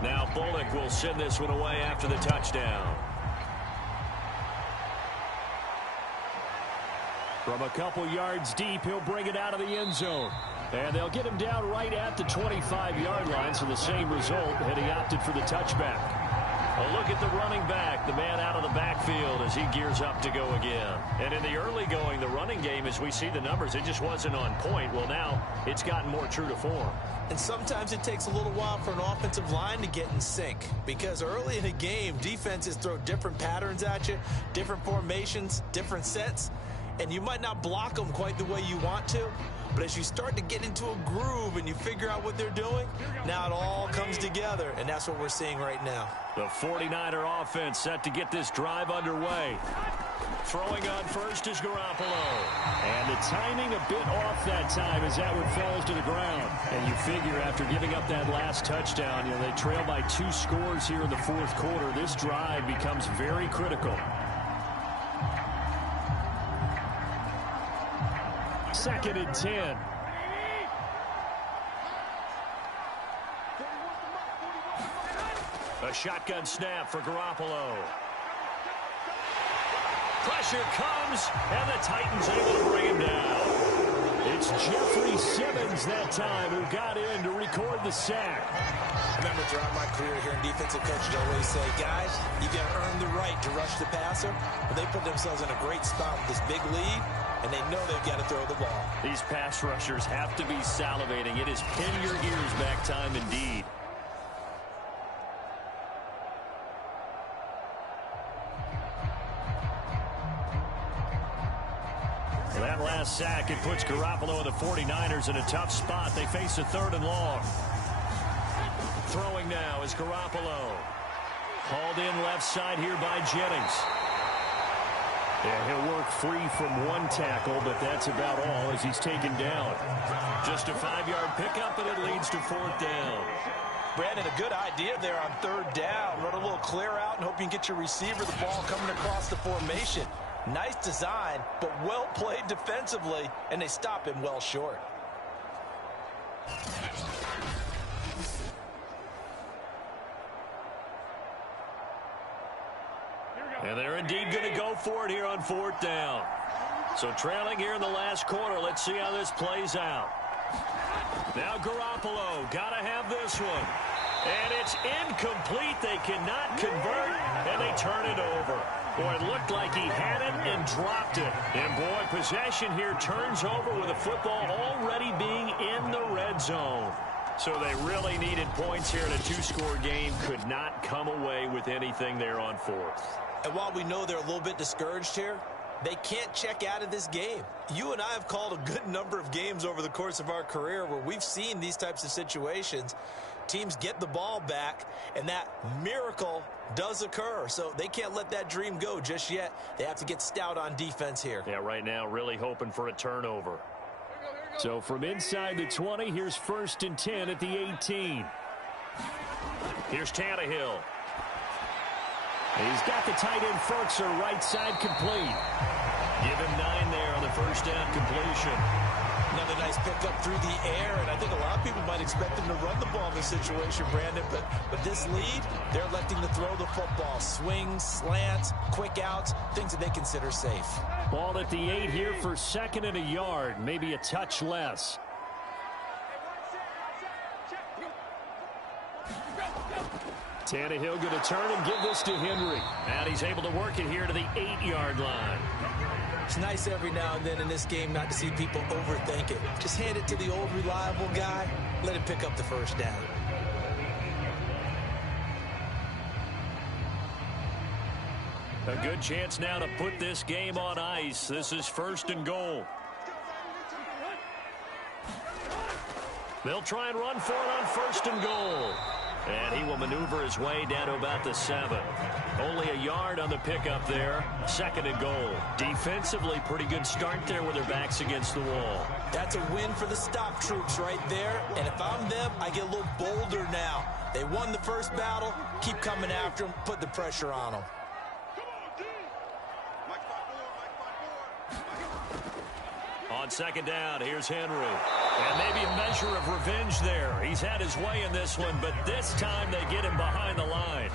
Now Bullock will send this one away after the touchdown. From a couple yards deep, he'll bring it out of the end zone. And they'll get him down right at the 25-yard line, so the same result, and he opted for the touchback. A look at the running back, the man out of the backfield as he gears up to go again. And in the early going, the running game, as we see the numbers, it just wasn't on point. Well, now it's gotten more true to form. And sometimes it takes a little while for an offensive line to get in sync, because early in a game, defenses throw different patterns at you, different formations, different sets. and you might not block them quite the way you want to, but as you start to get into a groove and you figure out what they're doing, now it all comes together, and that's what we're seeing right now. The 49er offense set to get this drive underway. Throwing on first is Garoppolo. And the timing a bit off that time as that one falls to the ground. And you figure after giving up that last touchdown, they trail by 2 scores here in the fourth quarter. This drive becomes very critical. Second and 10. A shotgun snap for Garoppolo. Pressure comes, and the Titans able to bring him down. It's Jeffrey Simmons that time who got in to record the sack. I remember throughout my career here in defensive coaches, I always say, guys, you got to earn the right to rush the passer. But they put themselves in a great spot with this big lead, and they know they've got to throw the ball. These pass rushers have to be salivating. It is pin your ears back time indeed. That last sack, it puts Garoppolo and the 49ers in a tough spot. They face a 3rd and long. Throwing now is Garoppolo. Hauled in left side here by Jennings. Yeah, he'll work free from one tackle, but that's about all as he's taken down. Just a 5-yard pickup, and it leads to 4th down. Brandon, a good idea there on 3rd down. Run a little clear out and hope you can get your receiver the ball coming across the formation. Nice design, but well played defensively, and they stop him well short. And they're indeed going to go for it here on 4th down. So trailing here in the last quarter. Let's see how this plays out. Now Garoppolo, got to have this one. And it's incomplete. They cannot convert, and they turn it over. Boy, it looked like he had it and dropped it. And, boy, possession here turns over with the football already being in the red zone. So they really needed points here in a 2-score game. Could not come away with anything there on 4th. And while we know they're a little bit discouraged here, they can't check out of this game. You and I have called a good number of games over the course of our career where we've seen these types of situations. Teams get the ball back, and that miracle does occur. So they can't let that dream go just yet. They have to get stout on defense here. Yeah, right now really hoping for a turnover. So from inside the 20, here's 1st and 10 at the 18. Here's Tannehill. He's got the tight end Ferkser right side complete. Give him 9 there on the 1st down completion. Another nice pickup through the air, and I think a lot of people might expect them to run the ball in this situation, Brandon, but this lead, they're electing to throw the football. Swings, slants, quick outs, things that they consider safe. Ball at the 8 here for 2nd and a yard, maybe a touch less. Tannehill going to turn and give this to Henry. And he's able to work it here to the 8-yard line. It's nice every now and then in this game not to see people overthink it. Just hand it to the old reliable guy. Let him pick up the 1st down. A good chance now to put this game on ice. This is 1st and goal. They'll try and run for it on 1st and goal. And he will maneuver his way down to about the 7. Only a yard on the pickup there. 2nd and goal. Defensively, pretty good start there with their backs against the wall. That's a win for the stop troops right there. And if I'm them, I get a little bolder now. They won the first battle. Keep coming after them. Put the pressure on them. On 2nd down, here's Henry. And maybe a measure of revenge there. He's had his way in this one, but this time they get him behind the line.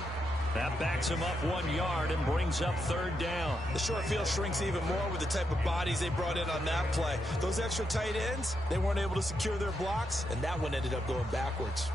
That backs him up 1 yard and brings up 3rd down. The short field shrinks even more with the type of bodies they brought in on that play. Those extra tight ends, they weren't able to secure their blocks, and that one ended up going backwards.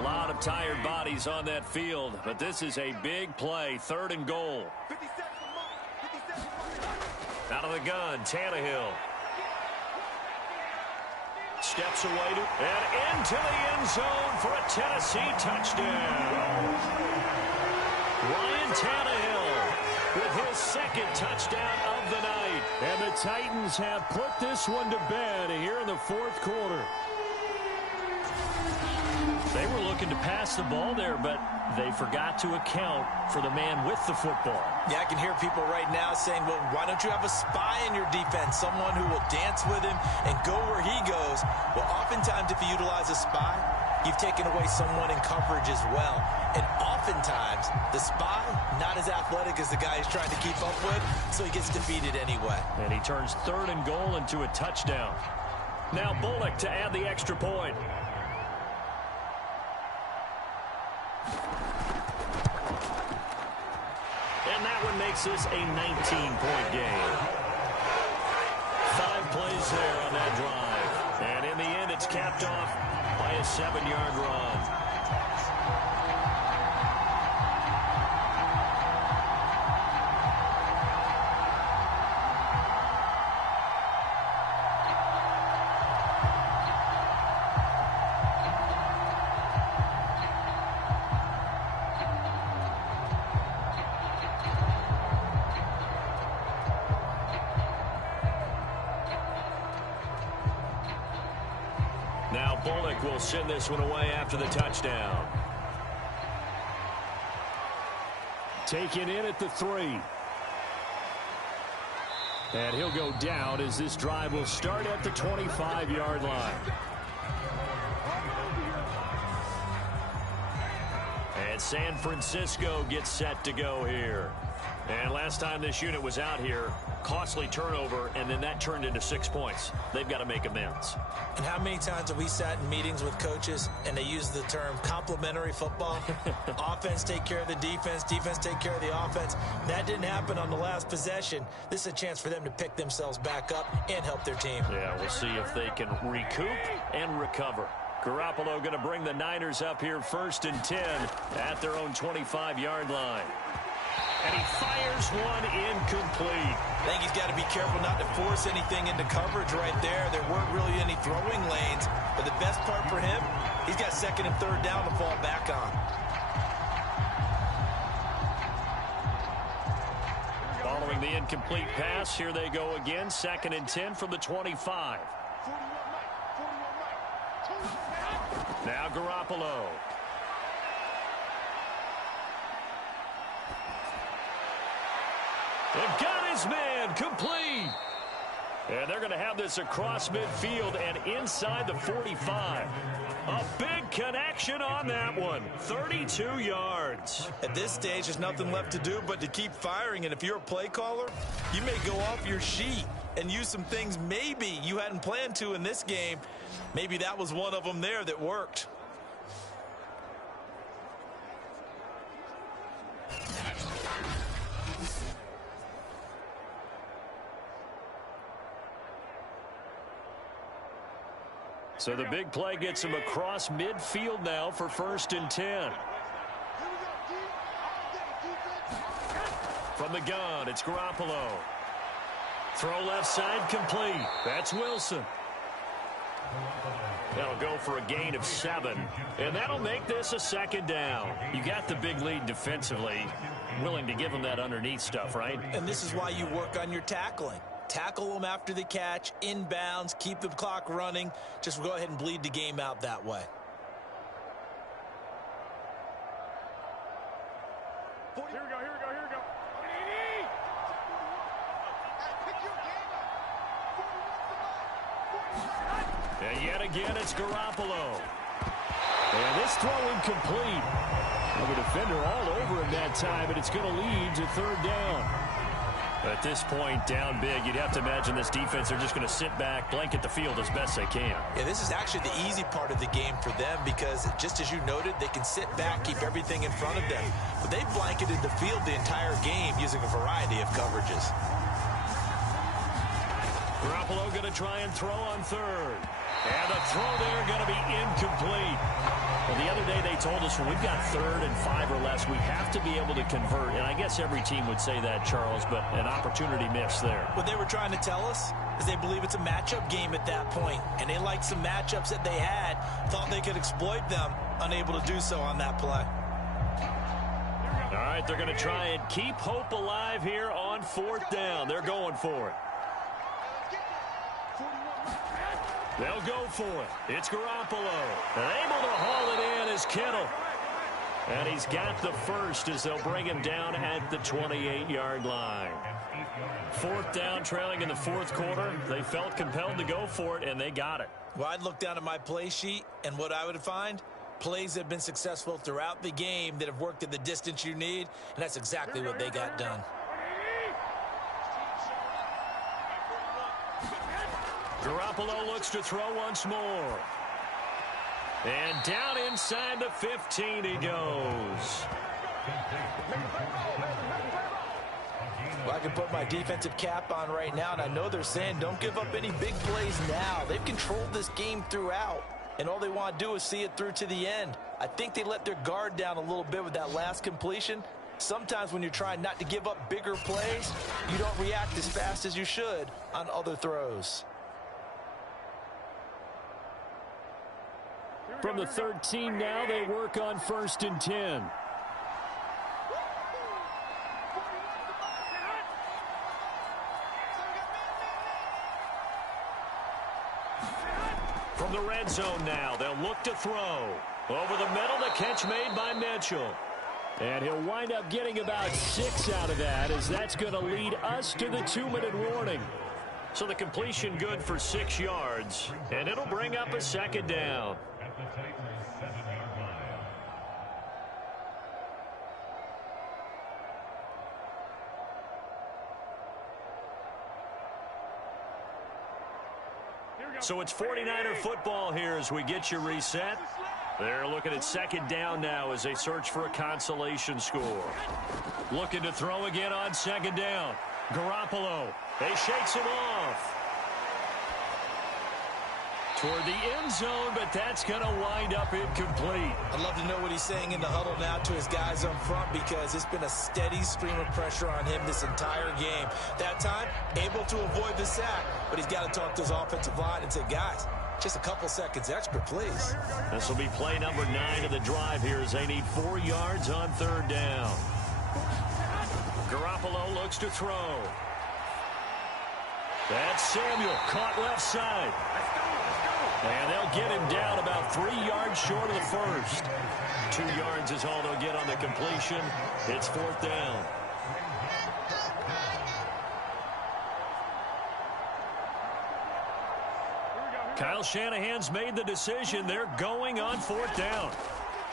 A lot of tired bodies on that field, but this is a big play, 3rd and goal. 50 seconds a month. 50 seconds a month. Out of the gun, Tannehill. Steps away and into the end zone for a Tennessee touchdown. Ryan Tannehill with his 2nd touchdown of the night. And the Titans have put this one to bed here in the 4th quarter. They were looking to pass the ball there, but they forgot to account for the man with the football. Yeah, I can hear people right now saying, well, why don't you have a spy in your defense, someone who will dance with him and go where he goes? Well, oftentimes if you utilize a spy, you've taken away someone in coverage as well. And oftentimes, the spy, not as athletic as the guy he's trying to keep up with, so he gets defeated anyway. And he turns 3rd and goal into a touchdown. Now Bullock to add the extra point. And that one makes this a 19-point game. 5 plays there on that drive. And in the end, it's capped off by a 7-yard run. Now Bullock will send this one away after the touchdown. Taken in at the 3. And he'll go down as this drive will start at the 25-yard line. And San Francisco gets set to go here. And last time this unit was out here, costly turnover, and then that turned into 6 points. They've got to make amends. And how many times have we sat in meetings with coaches and they use the term complementary football? Offense take care of the defense, defense take care of the offense. That didn't happen on the last possession. This is a chance for them to pick themselves back up and help their team. Yeah, we'll see if they can recoup and recover. Garoppolo going to bring the Niners up here 1st and 10 at their own 25-yard line. And he fires one incomplete. I think he's got to be careful not to force anything into coverage right there. There weren't really any throwing lanes. But the best part for him, he's got 2nd and 3rd down to fall back on. Following the incomplete pass, here they go again. 2nd and 10 from the 25. Now Garoppolo. They've got his man complete. And they're going to have this across midfield and inside the 45. A big connection on that one. 32 yards. At this stage, there's nothing left to do but to keep firing. And if you're a play caller, you may go off your sheet and use some things maybe you hadn't planned to in this game. Maybe that was one of them there that worked. So the big play gets him across midfield now for 1st and 10. From the gun, it's Garoppolo. Throw left side complete. That's Wilson. That'll go for a gain of 7. And that'll make this a 2nd down. You got the big lead defensively. Willing to give him that underneath stuff, right? And this is why you work on your tackling. Tackle them after the catch, inbounds, keep the clock running. Just go ahead and bleed the game out that way. Here we go, here we go, here we go. And yet again, it's Garoppolo. And this throw incomplete. Well, the defender all over him that time, and it's going to lead to 3rd down. At this point, down big, you'd have to imagine this defense are just going to sit back, blanket the field as best they can. Yeah, this is actually the easy part of the game for them because, just as you noted, they can sit back, keep everything in front of them. But they've blanketed the field the entire game using a variety of coverages. Garoppolo going to try and throw on third. And the throw there going to be incomplete. Well, the other day they told us when we've got 3rd and 5 or less, we have to be able to convert. And I guess every team would say that, Charles, but an opportunity missed there. What they were trying to tell us is they believe it's a matchup game at that point. And they liked some matchups that they had, thought they could exploit them, unable to do so on that play. All right, they're going to try and keep hope alive here on 4th down. They're going for it. They'll go for it. It's Garoppolo. And able to haul it in is Kittle. And he's got the first as they'll bring him down at the 28-yard line. 4th down, trailing in the 4th quarter. They felt compelled to go for it, and they got it. Well, I'd look down at my play sheet, and what I would find, plays that have been successful throughout the game that have worked at the distance you need, and that's exactly what they got done. Garoppolo looks to throw once more. And down inside the 15 he goes. Well, I can put my defensive cap on right now, and I know they're saying don't give up any big plays now. They've controlled this game throughout, and all they want to do is see it through to the end. I think they let their guard down a little bit with that last completion. Sometimes when you're trying not to give up bigger plays, you don't react as fast as you should on other throws. From the 13 now, they work on 1st and 10. From the red zone now, they'll look to throw. Over the middle, the catch made by Mitchell. And he'll wind up getting about 6 out of that, as that's going to lead us to the 2-minute warning. So the completion good for 6 yards, and it'll bring up a 2nd down. At the Titans' 7-yard line. So it's 49er football here as we get you reset. They're looking at 2nd down now as they search for a consolation score. Looking to throw again on 2nd down. Garoppolo. They shakes him off. Toward the end zone, but that's going to wind up incomplete. I'd love to know what he's saying in the huddle now to his guys up front, because it's been a steady stream of pressure on him this entire game. That time, able to avoid the sack, but he's got to talk to his offensive line and say, guys, just a couple seconds extra, please. This will be play number 9 of the drive here as they need 4 yards on 3rd down. Garoppolo looks to throw. That's Samuel, caught left side. And they'll get him down about 3 yards short of the first. 2 yards is all they'll get on the completion. It's 4th down. Kyle Shanahan's made the decision. They're going on 4th down.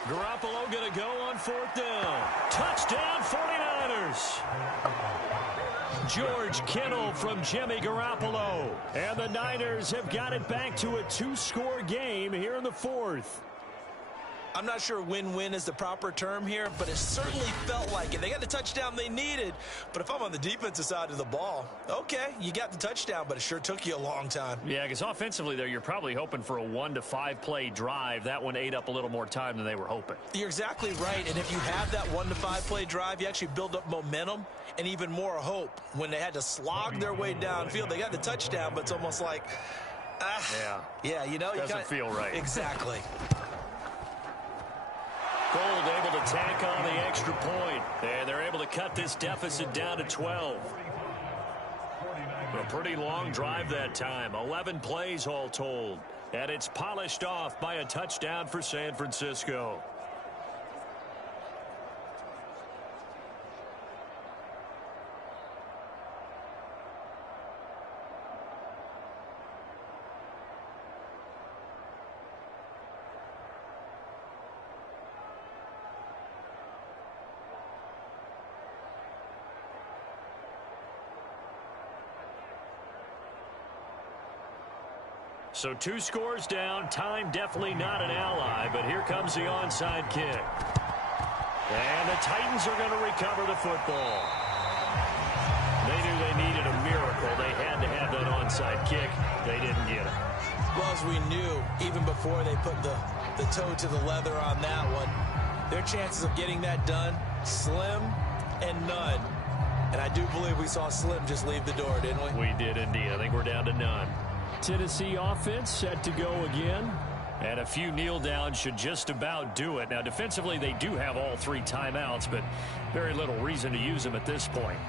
Garoppolo going to go on 4th down. Touchdown 49ers. George Kittle from Jimmy Garoppolo. And the Niners have got it back to a 2-score game here in the 4th. I'm not sure win-win is the proper term here, but it certainly felt like it. They got the touchdown they needed, but if I'm on the defensive side of the ball, okay, you got the touchdown, but it sure took you a long time. Yeah, because offensively there, you're probably hoping for a 1 to 5 play drive. That one ate up a little more time than they were hoping. You're exactly right, and if you have that 1 to 5 play drive, you actually build up momentum and even more hope. When they had to slog their way downfield, they got the touchdown, but it's almost like, yeah, you know, doesn't feel right. Exactly. Gold able to tack on the extra point, and they're able to cut this deficit down to 12. A pretty long drive that time, 11 plays all told, and it's polished off by a touchdown for San Francisco. So 2 scores down, time definitely not an ally, but here comes the onside kick. And the Titans are going to recover the football. They knew they needed a miracle. They had to have that onside kick. They didn't get it. Well, as we knew, even before they put the toe to the leather on that one, their chances of getting that done, slim and none. And I do believe we saw Slim just leave the door, didn't we? We did indeed. I think we're down to none. Tennessee offense set to go again. And a few kneel downs should just about do it. Now, defensively, they do have all 3 timeouts, but very little reason to use them at this point.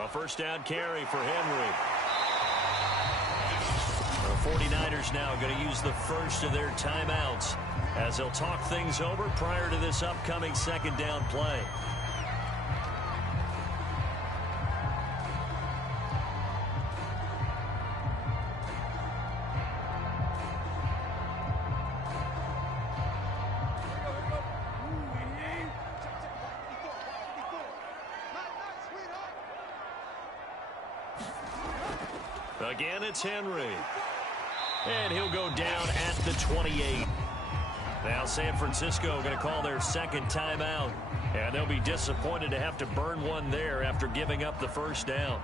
A first down carry for Henry. The 49ers now going to use the first of their timeouts as they'll talk things over prior to this upcoming second down play. Again, it's Henry. And he'll go down at the 28. Now San Francisco going to call their second timeout. And they'll be disappointed to have to burn one there after giving up the first down.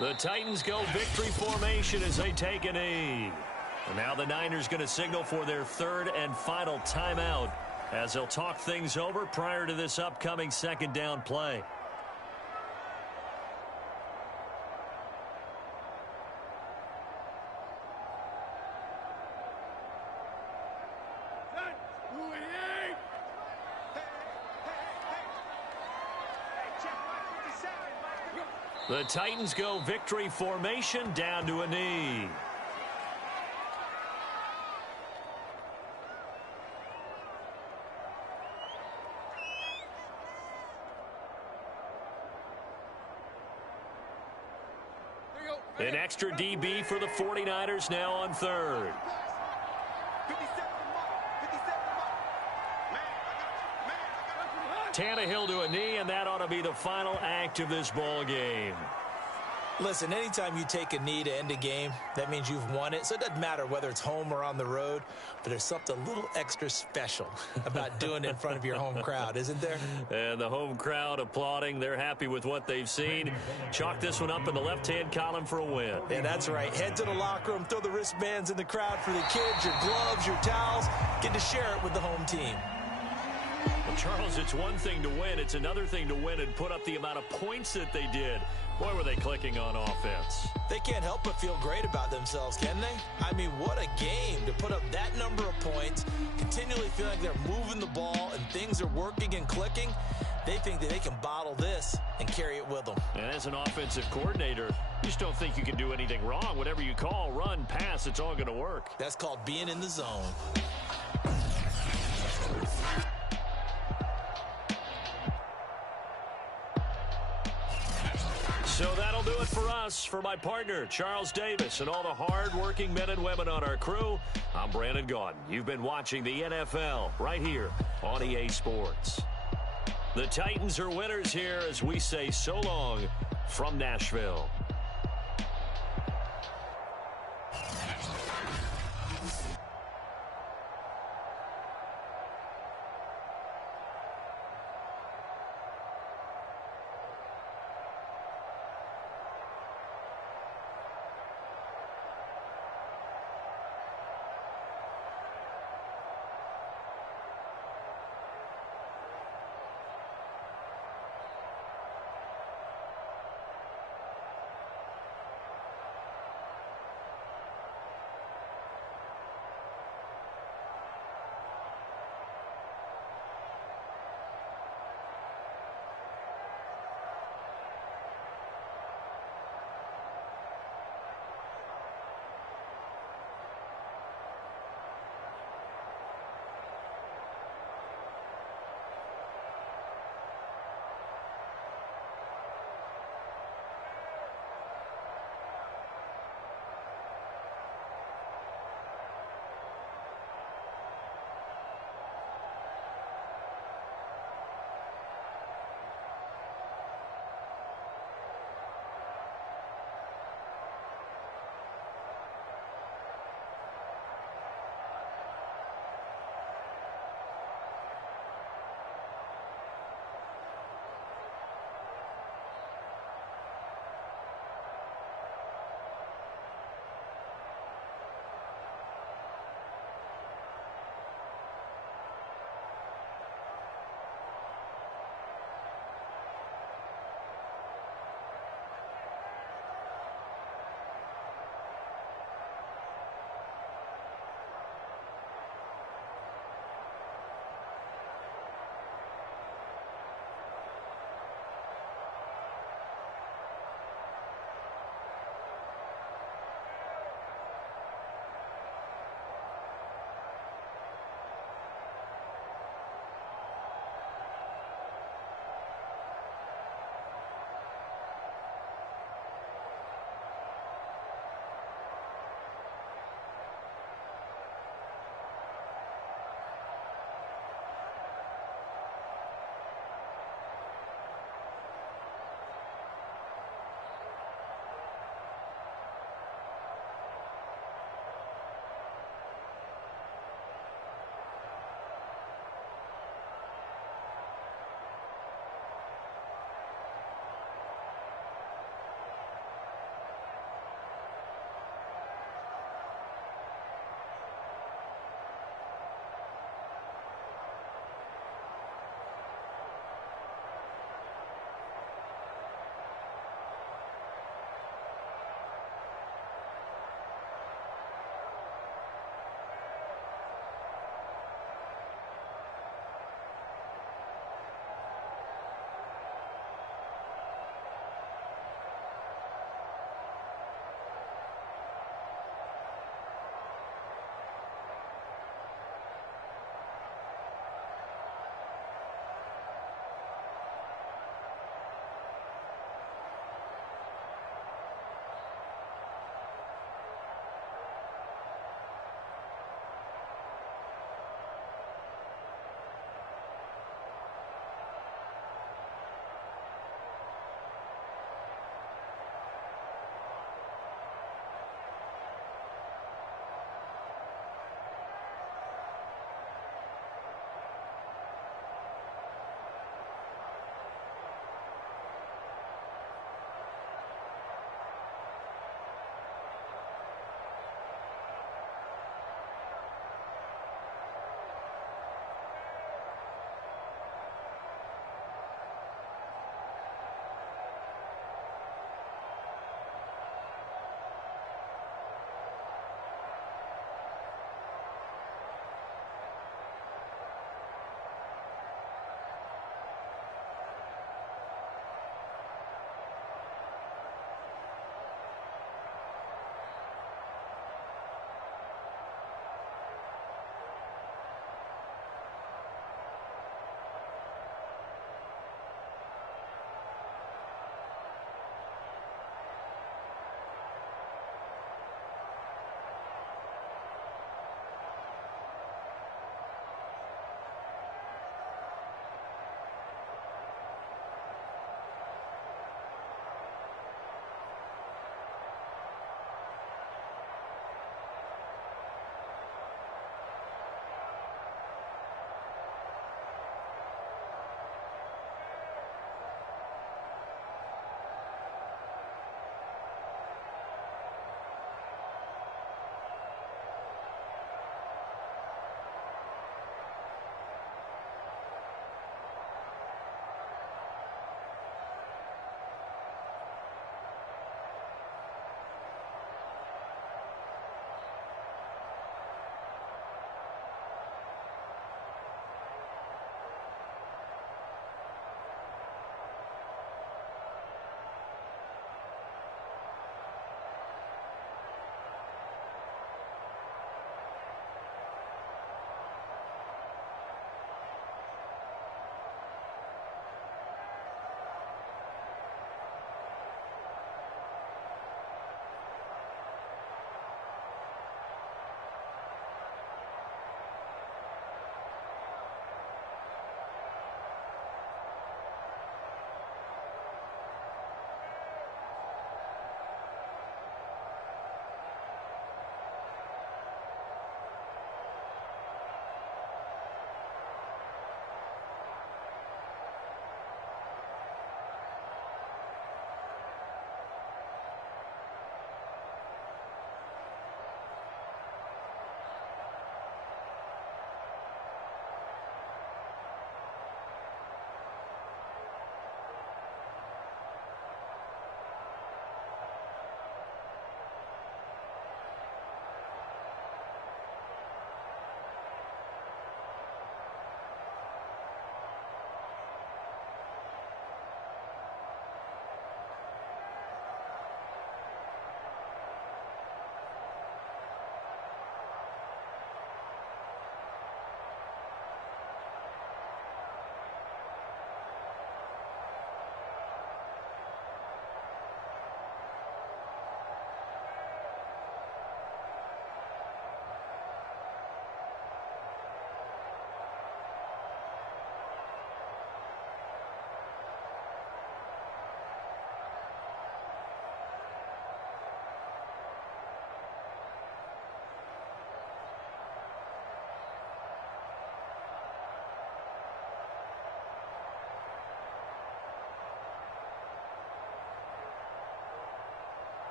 The Titans go victory formation as they take a knee. And now the Niners going to signal for their third and final timeout as they'll talk things over prior to this upcoming second down play. The Titans go victory formation down to a knee. An extra DB for the 49ers now on third. Tannehill to a knee, and that ought to be the final act of this ball game. Listen, anytime you take a knee to end a game, that means you've won it. So it doesn't matter whether it's home or on the road, but there's something a little extra special about doing it in front of your home crowd, isn't there? And the home crowd applauding. They're happy with what they've seen. Chalk this one up in the left-hand column for a win. Yeah, that's right. Head to the locker room, throw the wristbands in the crowd for the kids, your gloves, your towels. Get to share it with the home team. Well, Charles, it's one thing to win. It's another thing to win and put up the amount of points that they did. Boy, were they clicking on offense. They can't help but feel great about themselves, can they? I mean, what a game to put up that number of points, continually feel like they're moving the ball and things are working and clicking. They think that they can bottle this and carry it with them. And as an offensive coordinator, you just don't think you can do anything wrong. Whatever you call, run, pass, it's all going to work. That's called being in the zone. So that'll do it for us. For my partner, Charles Davis, and all the hard-working men and women on our crew, I'm Brandon Gaudin. You've been watching the NFL right here on EA Sports. The Titans are winners here as we say so long from Nashville.